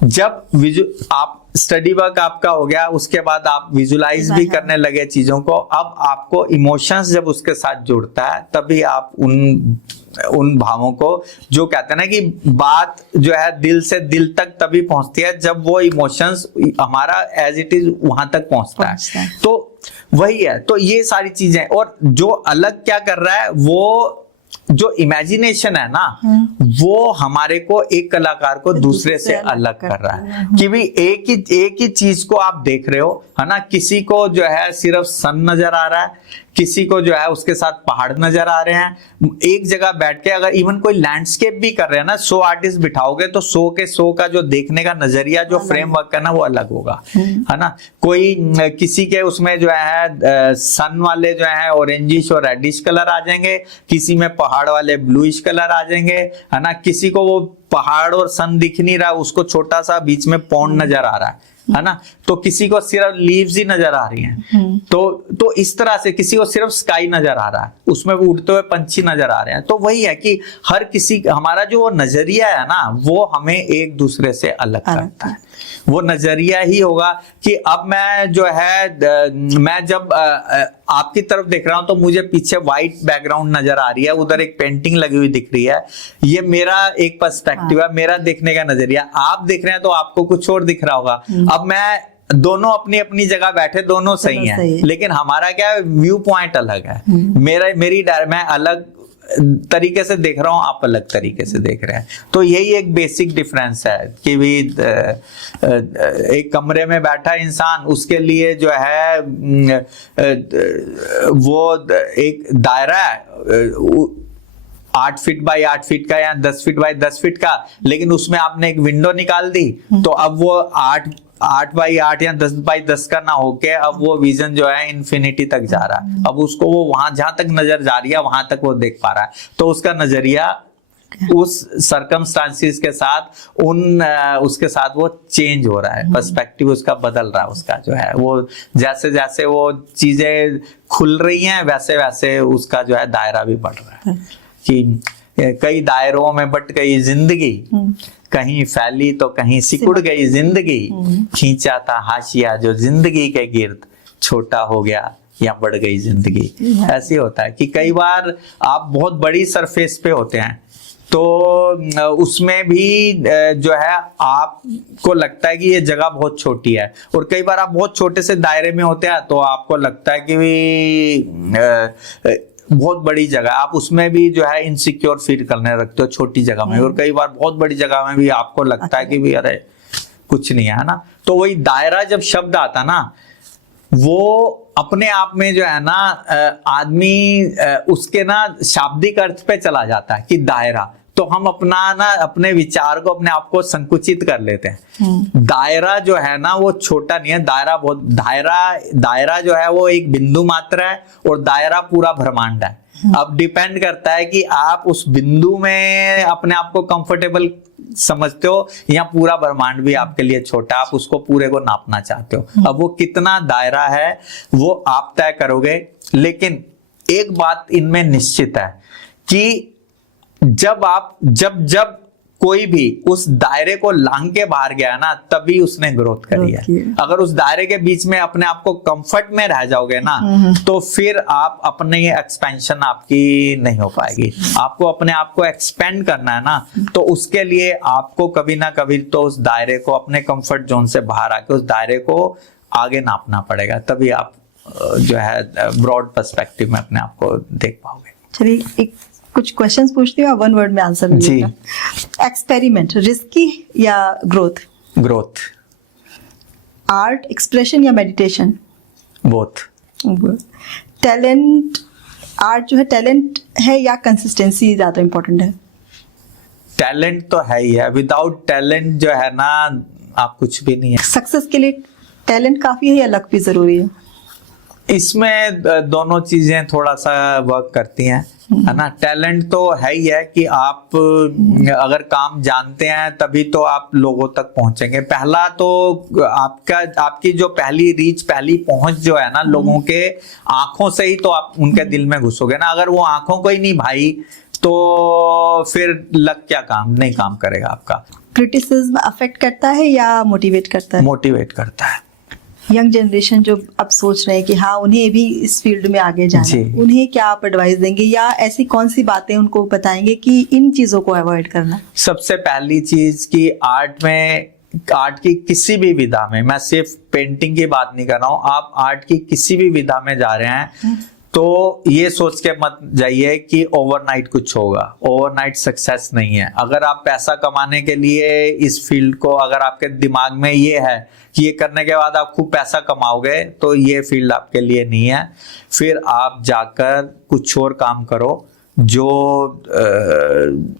जब आप स्टडी वर्क आपका हो गया, उसके बाद आप विजुलाइज भी करने लगे चीजों को। अब आपको इमोशंस जब उसके साथ जुड़ता है तभी आप उन भावों को, जो कहते हैं ना कि बात जो है दिल से दिल तक तभी पहुंचती है जब वो इमोशंस हमारा एज इट इज वहां तक पहुंचता है। तो वही है, तो ये सारी चीजें। और जो अलग क्या कर रहा है, वो जो इमेजिनेशन है ना, वो हमारे को एक कलाकार को दूसरे से अलग कर रहा है। कि भी एक ही चीज को आप देख रहे हो, है ना, किसी को जो है सिर्फ सन नजर आ रहा है, किसी को जो है उसके साथ पहाड़ नजर आ रहे हैं। एक जगह बैठ के अगर इवन कोई लैंडस्केप भी कर रहे हैं ना, 100 आर्टिस्ट बिठाओगे तो 100 का जो देखने का नजरिया, जो फ्रेमवर्क है ना, वो अलग होगा, है ना। कोई किसी के उसमें जो है सन वाले जो है ऑरेंजिश और रेडिश कलर आ जाएंगे, किसी में पहाड़ वाले ब्लूइश कलर आ जाएंगे, है ना। किसी को वो पहाड़ और सन दिख नहीं रहा, उसको छोटा सा बीच में पॉन्ड नजर आ रहा है ना। तो किसी को सिर्फ लीव्स ही नजर आ रही हैं। तो इस तरह से किसी को सिर्फ स्काई नजर आ रहा है, उसमें उड़ते हुए पंछी नजर आ रहे हैं। तो वही है कि हर किसी, हमारा जो वो नजरिया है ना, वो हमें एक दूसरे से अलग करता है। वो नजरिया ही होगा कि अब मैं जो है, मैं जब आपकी तरफ देख रहा हूं तो मुझे पीछे व्हाइट बैकग्राउंड नजर आ रही है, उधर एक पेंटिंग लगी हुई दिख रही है। ये मेरा एक पर्सपेक्टिव है, मेरा देखने का नजरिया। आप देख रहे हैं तो आपको कुछ और दिख रहा होगा। अब मैं, दोनों अपनी अपनी जगह बैठे, दोनों सही हैं, लेकिन हमारा क्या व्यू पॉइंट अलग है। मैं अलग तरीके से देख रहा हूं, आप अलग तरीके से देख रहे हैं। तो यही एक बेसिक डिफरेंस है कि भी एक कमरे में बैठा इंसान, उसके लिए जो है वो एक दायरा है 8 फीट बाय 8 फीट का या 10 फीट बाय 10 फीट का, लेकिन उसमें आपने एक विंडो निकाल दी, तो अब वो 8 बाई 8 या 10 बाई 10 का ना होके अब वो विजन जो है इन्फिनिटी तक जा रहा है। अब उसको वो वहां जहां तक नजर जा रही है वहां तक वो देख पा रहा है। तो उसका नजरिया उस सर्कमस्टांसिस के साथ उसके साथ वो चेंज हो रहा है, पर्सपेक्टिव उसका बदल रहा है। उसका जो है वो जैसे जैसे वो चीजें खुल रही हैं वैसे वैसे उसका जो है दायरा भी बढ़ रहा है। कि कई दायरों में बट गई जिंदगी, कहीं फैली तो कहीं सिकुड़ गई जिंदगी, खींचा था हाशिया जो जिंदगी के गिर्द, छोटा हो गया या बढ़ गई जिंदगी। ऐसे होता है कि कई बार आप बहुत बड़ी सरफेस पे होते हैं, तो उसमें भी जो है आपको लगता है कि ये जगह बहुत छोटी है, और कई बार आप बहुत छोटे से दायरे में होते हैं तो आपको लगता है कि भी बहुत बड़ी जगह, आप उसमें भी जो है इनसिक्योर फील करने लगते हो छोटी जगह में। और कई बार बहुत बड़ी जगह में भी आपको लगता है कि भी अरे कुछ नहीं है ना। तो वही दायरा जब शब्द आता ना, वो अपने आप में जो है ना आदमी उसके ना शाब्दिक अर्थ पे चला जाता है कि दायरा। तो हम अपने विचार को, अपने आप को संकुचित कर लेते हैं। दायरा जो है ना वो छोटा नहीं है, दायरा जो है वो एक बिंदु मात्र है, और दायरा पूरा ब्रह्मांड है। अब डिपेंड करता है कि आप उस बिंदु में अपने आप को कंफर्टेबल समझते हो या पूरा ब्रह्मांड भी आपके लिए छोटा, आप उसको पूरे को नापना चाहते हो। अब वो कितना दायरा है वो आप तय करोगे। लेकिन एक बात इनमें निश्चित है कि जब कोई भी उस दायरे को लांग के बाहर गया ना, तभी उसने ग्रोथ करी है। अगर उस दायरे के बीच में अपने आप को कंफर्ट में रह जाओगे ना, तो फिर आप अपने एक्सपेंशन आपकी नहीं हो पाएगी। आपको अपने आप को एक्सपेंड करना है ना, तो उसके लिए आपको कभी ना कभी तो उस दायरे को, अपने कंफर्ट जोन से बाहर आके उस दायरे को आगे नापना पड़ेगा, तभी आप जो है ब्रॉड पर्सपेक्टिव में अपने आप को देख पाओगे। चलिए कुछ क्वेश्चंस पूछती हूँ, 1 वर्ड में आंसर दीजिएगा। एक्सपेरिमेंट रिस्की या ग्रोथ? ग्रोथ। आर्ट एक्सप्रेशन या मेडिटेशन? बोथ। टैलेंट, आर्ट जो है टैलेंट है या कंसिस्टेंसी ज्यादा इंपॉर्टेंट है? टैलेंट तो है ही है, विदाउट टैलेंट जो है ना आप कुछ भी नहीं है। सक्सेस के लिए टैलेंट काफी है या लक भी जरूरी है? इसमें दोनों चीजें थोड़ा सा वर्क करती हैं, है ना। टैलेंट तो है ही है कि आप अगर काम जानते हैं तभी तो आप लोगों तक पहुंचेंगे। पहला तो आपकी जो पहली रीच, पहली पहुंच जो है ना लोगों के आंखों से ही तो आप उनके दिल में घुसोगे ना। अगर वो आंखों को ही नहीं भाई तो फिर लग क्या काम नहीं काम करेगा आपका। क्रिटिसिज्म अफेक्ट करता है या मोटिवेट करता है? मोटिवेट करता है। यंग जनरेशन जो अब सोच रहे हैं कि हाँ उन्हें भी इस फील्ड में आगे जाना है, उन्हें क्या आप एडवाइस देंगे या ऐसी कौन सी बातें उनको बताएंगे कि इन चीजों को अवॉइड करना? सबसे पहली चीज कि आर्ट की किसी भी विधा में, मैं सिर्फ पेंटिंग की बात नहीं कर रहा हूँ, आप आर्ट की किसी भी विधा में जा रहे हैं तो ये सोच के मत जाइए कि ओवरनाइट कुछ होगा। ओवरनाइट सक्सेस नहीं है। अगर आप पैसा कमाने के लिए इस फील्ड को, अगर आपके दिमाग में ये है कि ये करने के बाद आप खूब पैसा कमाओगे, तो ये फील्ड आपके लिए नहीं है। फिर आप जाकर कुछ और काम करो जो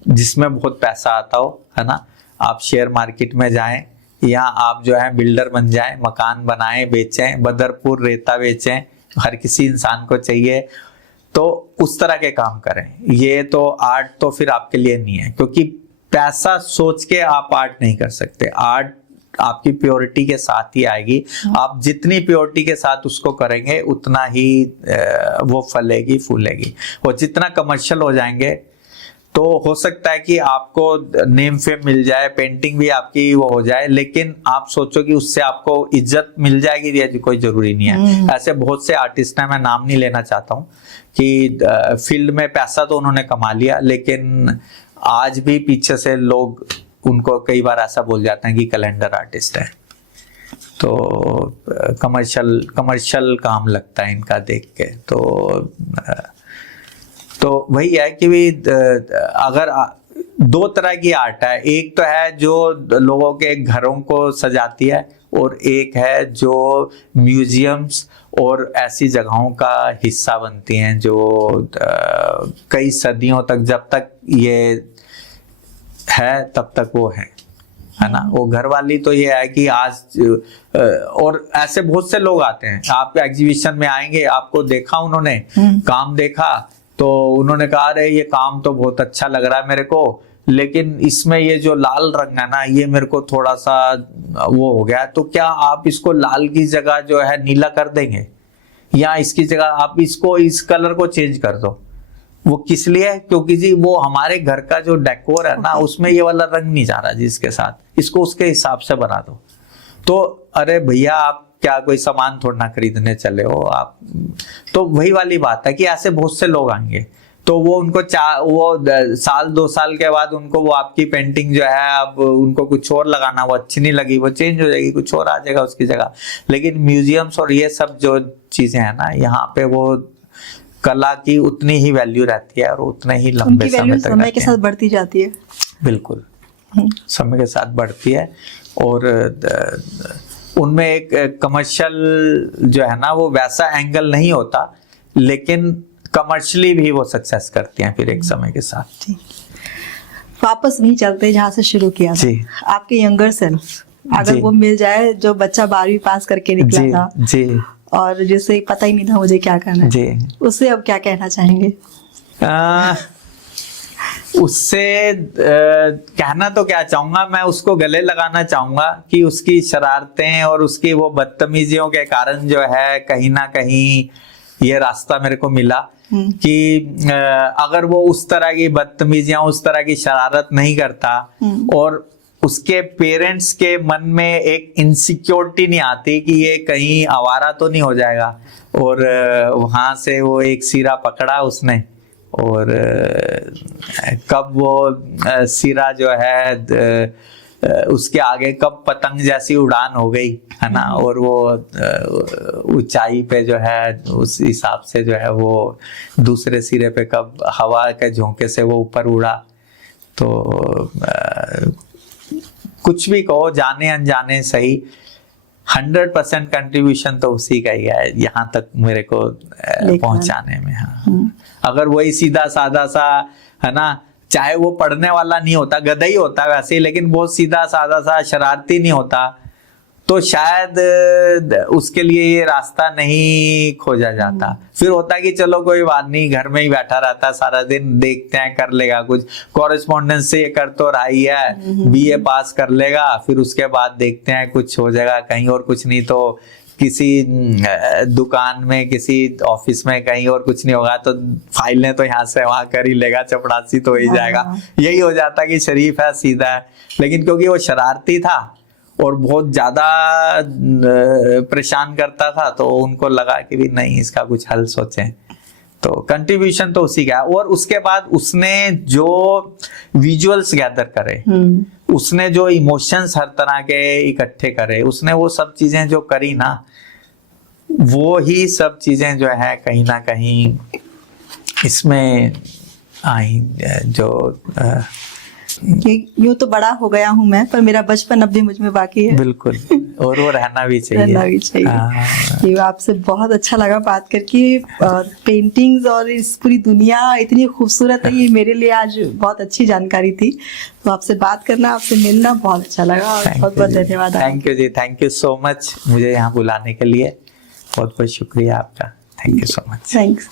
जिसमें बहुत पैसा आता हो, है ना। आप शेयर मार्केट में जाएं या आप जो है बिल्डर बन जाएं, मकान बनाएं, बेचें, बदरपुर रेता बेचें, हर किसी इंसान को चाहिए, तो उस तरह के काम करें। ये तो आर्ट तो फिर आपके लिए नहीं है, क्योंकि पैसा सोच के आप आर्ट नहीं कर सकते। आर्ट आपकी प्योरिटी के साथ ही आएगी। आप जितनी प्योरिटी के साथ उसको करेंगे उतना ही वो फलेगी फूलेगी। और जितना कमर्शियल हो जाएंगे तो हो सकता है कि आपको नेम फेम मिल जाए, पेंटिंग भी आपकी वो हो जाए, लेकिन आप सोचो कि उससे आपको इज्जत मिल जाएगी, ये कोई जरूरी नहीं है। ऐसे बहुत से आर्टिस्ट हैं, मैं नाम नहीं लेना चाहता हूँ, कि फील्ड में पैसा तो उन्होंने कमा लिया, लेकिन आज भी पीछे से लोग उनको कई बार ऐसा बोल जाते हैं कि कैलेंडर आर्टिस्ट है। तो कमर्शियल काम लगता है इनका देख के। तो वही है कि भी अगर दो तरह की आर्ट है, एक तो है जो लोगों के घरों को सजाती है, और एक है जो म्यूजियम्स और ऐसी जगहों का हिस्सा बनती हैं जो कई सदियों तक, जब तक ये है तब तक वो है ना। वो घर वाली तो ये है कि आज, और ऐसे बहुत से लोग आते हैं, आप एग्जीबिशन में आएंगे, आपको देखा उन्होंने काम देखा तो उन्होंने कहा अरे ये काम तो बहुत अच्छा लग रहा है मेरे को, लेकिन इसमें ये जो लाल रंग है ना, ये मेरे को थोड़ा सा वो हो गया, तो क्या आप इसको लाल की जगह जो है नीला कर देंगे, या इसकी जगह आप इसको इस कलर को चेंज कर दो। वो किस लिए? क्योंकि जी वो हमारे घर का जो डेकोर है ना, उसमें ये वाला रंग नहीं जा रहा जी इसके साथ, इसको उसके हिसाब से बना दो। तो अरे भैया, आप क्या कोई सामान थोड़ा ना खरीदने चले हो आप? तो वही वाली बात है कि ऐसे बहुत से लोग आएंगे, तो वो उनको वो साल 2 साल के बाद उनको वो आपकी पेंटिंग जो है, अब उनको कुछ और लगाना, वो अच्छी नहीं लगी, वो चेंज हो जाएगी, कुछ और आ जाएगा उसकी जगह। लेकिन म्यूजियम्स और ये सब जो चीजें हैं ना, यहाँ पे वो कला की उतनी ही वैल्यू रहती है और उतने ही लंबे समय तक समय के साथ बढ़ती जाती है। बिल्कुल, समय के साथ बढ़ती है। और उनमें एक कमर्शियल जो है ना, वो वैसा एंगल नहीं होता, लेकिन कमर्शियली भी वो सक्सेस करती हैं फिर एक समय के साथ। वापस नहीं चलते जहाँ से शुरू किया था, आपके यंगर सेल्फ अगर वो मिल जाए, जो बच्चा 12वीं पास करके निकला था जी, और जिसे पता ही नहीं था मुझे क्या करना है जी, उससे अब क्या कहना चाहेंगे? उससे कहना तो क्या चाहूंगा, मैं उसको गले लगाना चाहूंगा कि उसकी शरारतें और उसकी वो बदतमीजियों के कारण जो है कहीं ना कहीं ये रास्ता मेरे को मिला कि अगर वो उस तरह की बदतमीजियां, उस तरह की शरारत नहीं करता और उसके पेरेंट्स के मन में एक इनसिक्योरिटी नहीं आती कि ये कहीं आवारा तो नहीं हो जाएगा, और वहां से वो एक सिरा पकड़ा उसने, और कब वो सिरा जो है उसके आगे कब पतंग जैसी उड़ान हो गई, है ना, और वो ऊंचाई पे जो है उस हिसाब से जो है वो दूसरे सिरे पे कब हवा के झोंके से वो ऊपर उड़ा। तो कुछ भी कहो, जाने अनजाने सही, 100% कंट्रीब्यूशन तो उसी का ही है यहाँ तक मेरे को पहुंचाने में। हाँ, अगर वही सीधा साधा सा है ना, चाहे वो पढ़ने वाला नहीं होता, गधा ही होता वैसे, लेकिन बहुत सीधा साधा सा शरारती नहीं होता, तो शायद उसके लिए ये रास्ता नहीं खोजा जाता। फिर होता कि चलो कोई बात नहीं, घर में ही बैठा रहता सारा दिन, देखते हैं कर लेगा कुछ, कॉरेस्पॉन्डेंस से ये कर तो रहा ही है, बीए पास कर लेगा, फिर उसके बाद देखते हैं कुछ हो जाएगा कहीं और, कुछ नहीं तो किसी दुकान में, किसी ऑफिस में, कहीं और कुछ नहीं होगा तो फाइलें तो यहाँ से वहां कर ही लेगा, चपड़ासी तो हो ही जाएगा। यही हो जाता कि शरीफ है, सीधा है। लेकिन क्योंकि वो शरारती था और बहुत ज्यादा परेशान करता था, तो उनको लगा कि भी नहीं, इसका कुछ हल सोचें। तो कंट्रीब्यूशन तो उसी का। और उसके बाद उसने जो विजुअल्स गैदर करे, उसने जो इमोशंस हर तरह के इकट्ठे करे, उसने वो सब चीजें जो करी ना, वो ही सब चीजें जो है कहीं ना कहीं इसमें आई। जो यूं तो बड़ा हो गया हूं मैं, पर मेरा बचपन अब भी मुझ में बाकी है। बिल्कुल, और वो रहना भी चाहिए। रहना भी चाहिए। ये आपसे बहुत अच्छा लगा बात करके, और पेंटिंग्स और इस पूरी दुनिया इतनी खूबसूरत है, ये मेरे लिए आज बहुत अच्छी जानकारी थी। तो आपसे बात करना, आपसे मिलना बहुत अच्छा लगा, और बहुत बहुत धन्यवाद। Thank you ji, thank you so much मुझे यहाँ बुलाने के लिए, बहुत बहुत शुक्रिया आपका। Thank you so much. Thanks.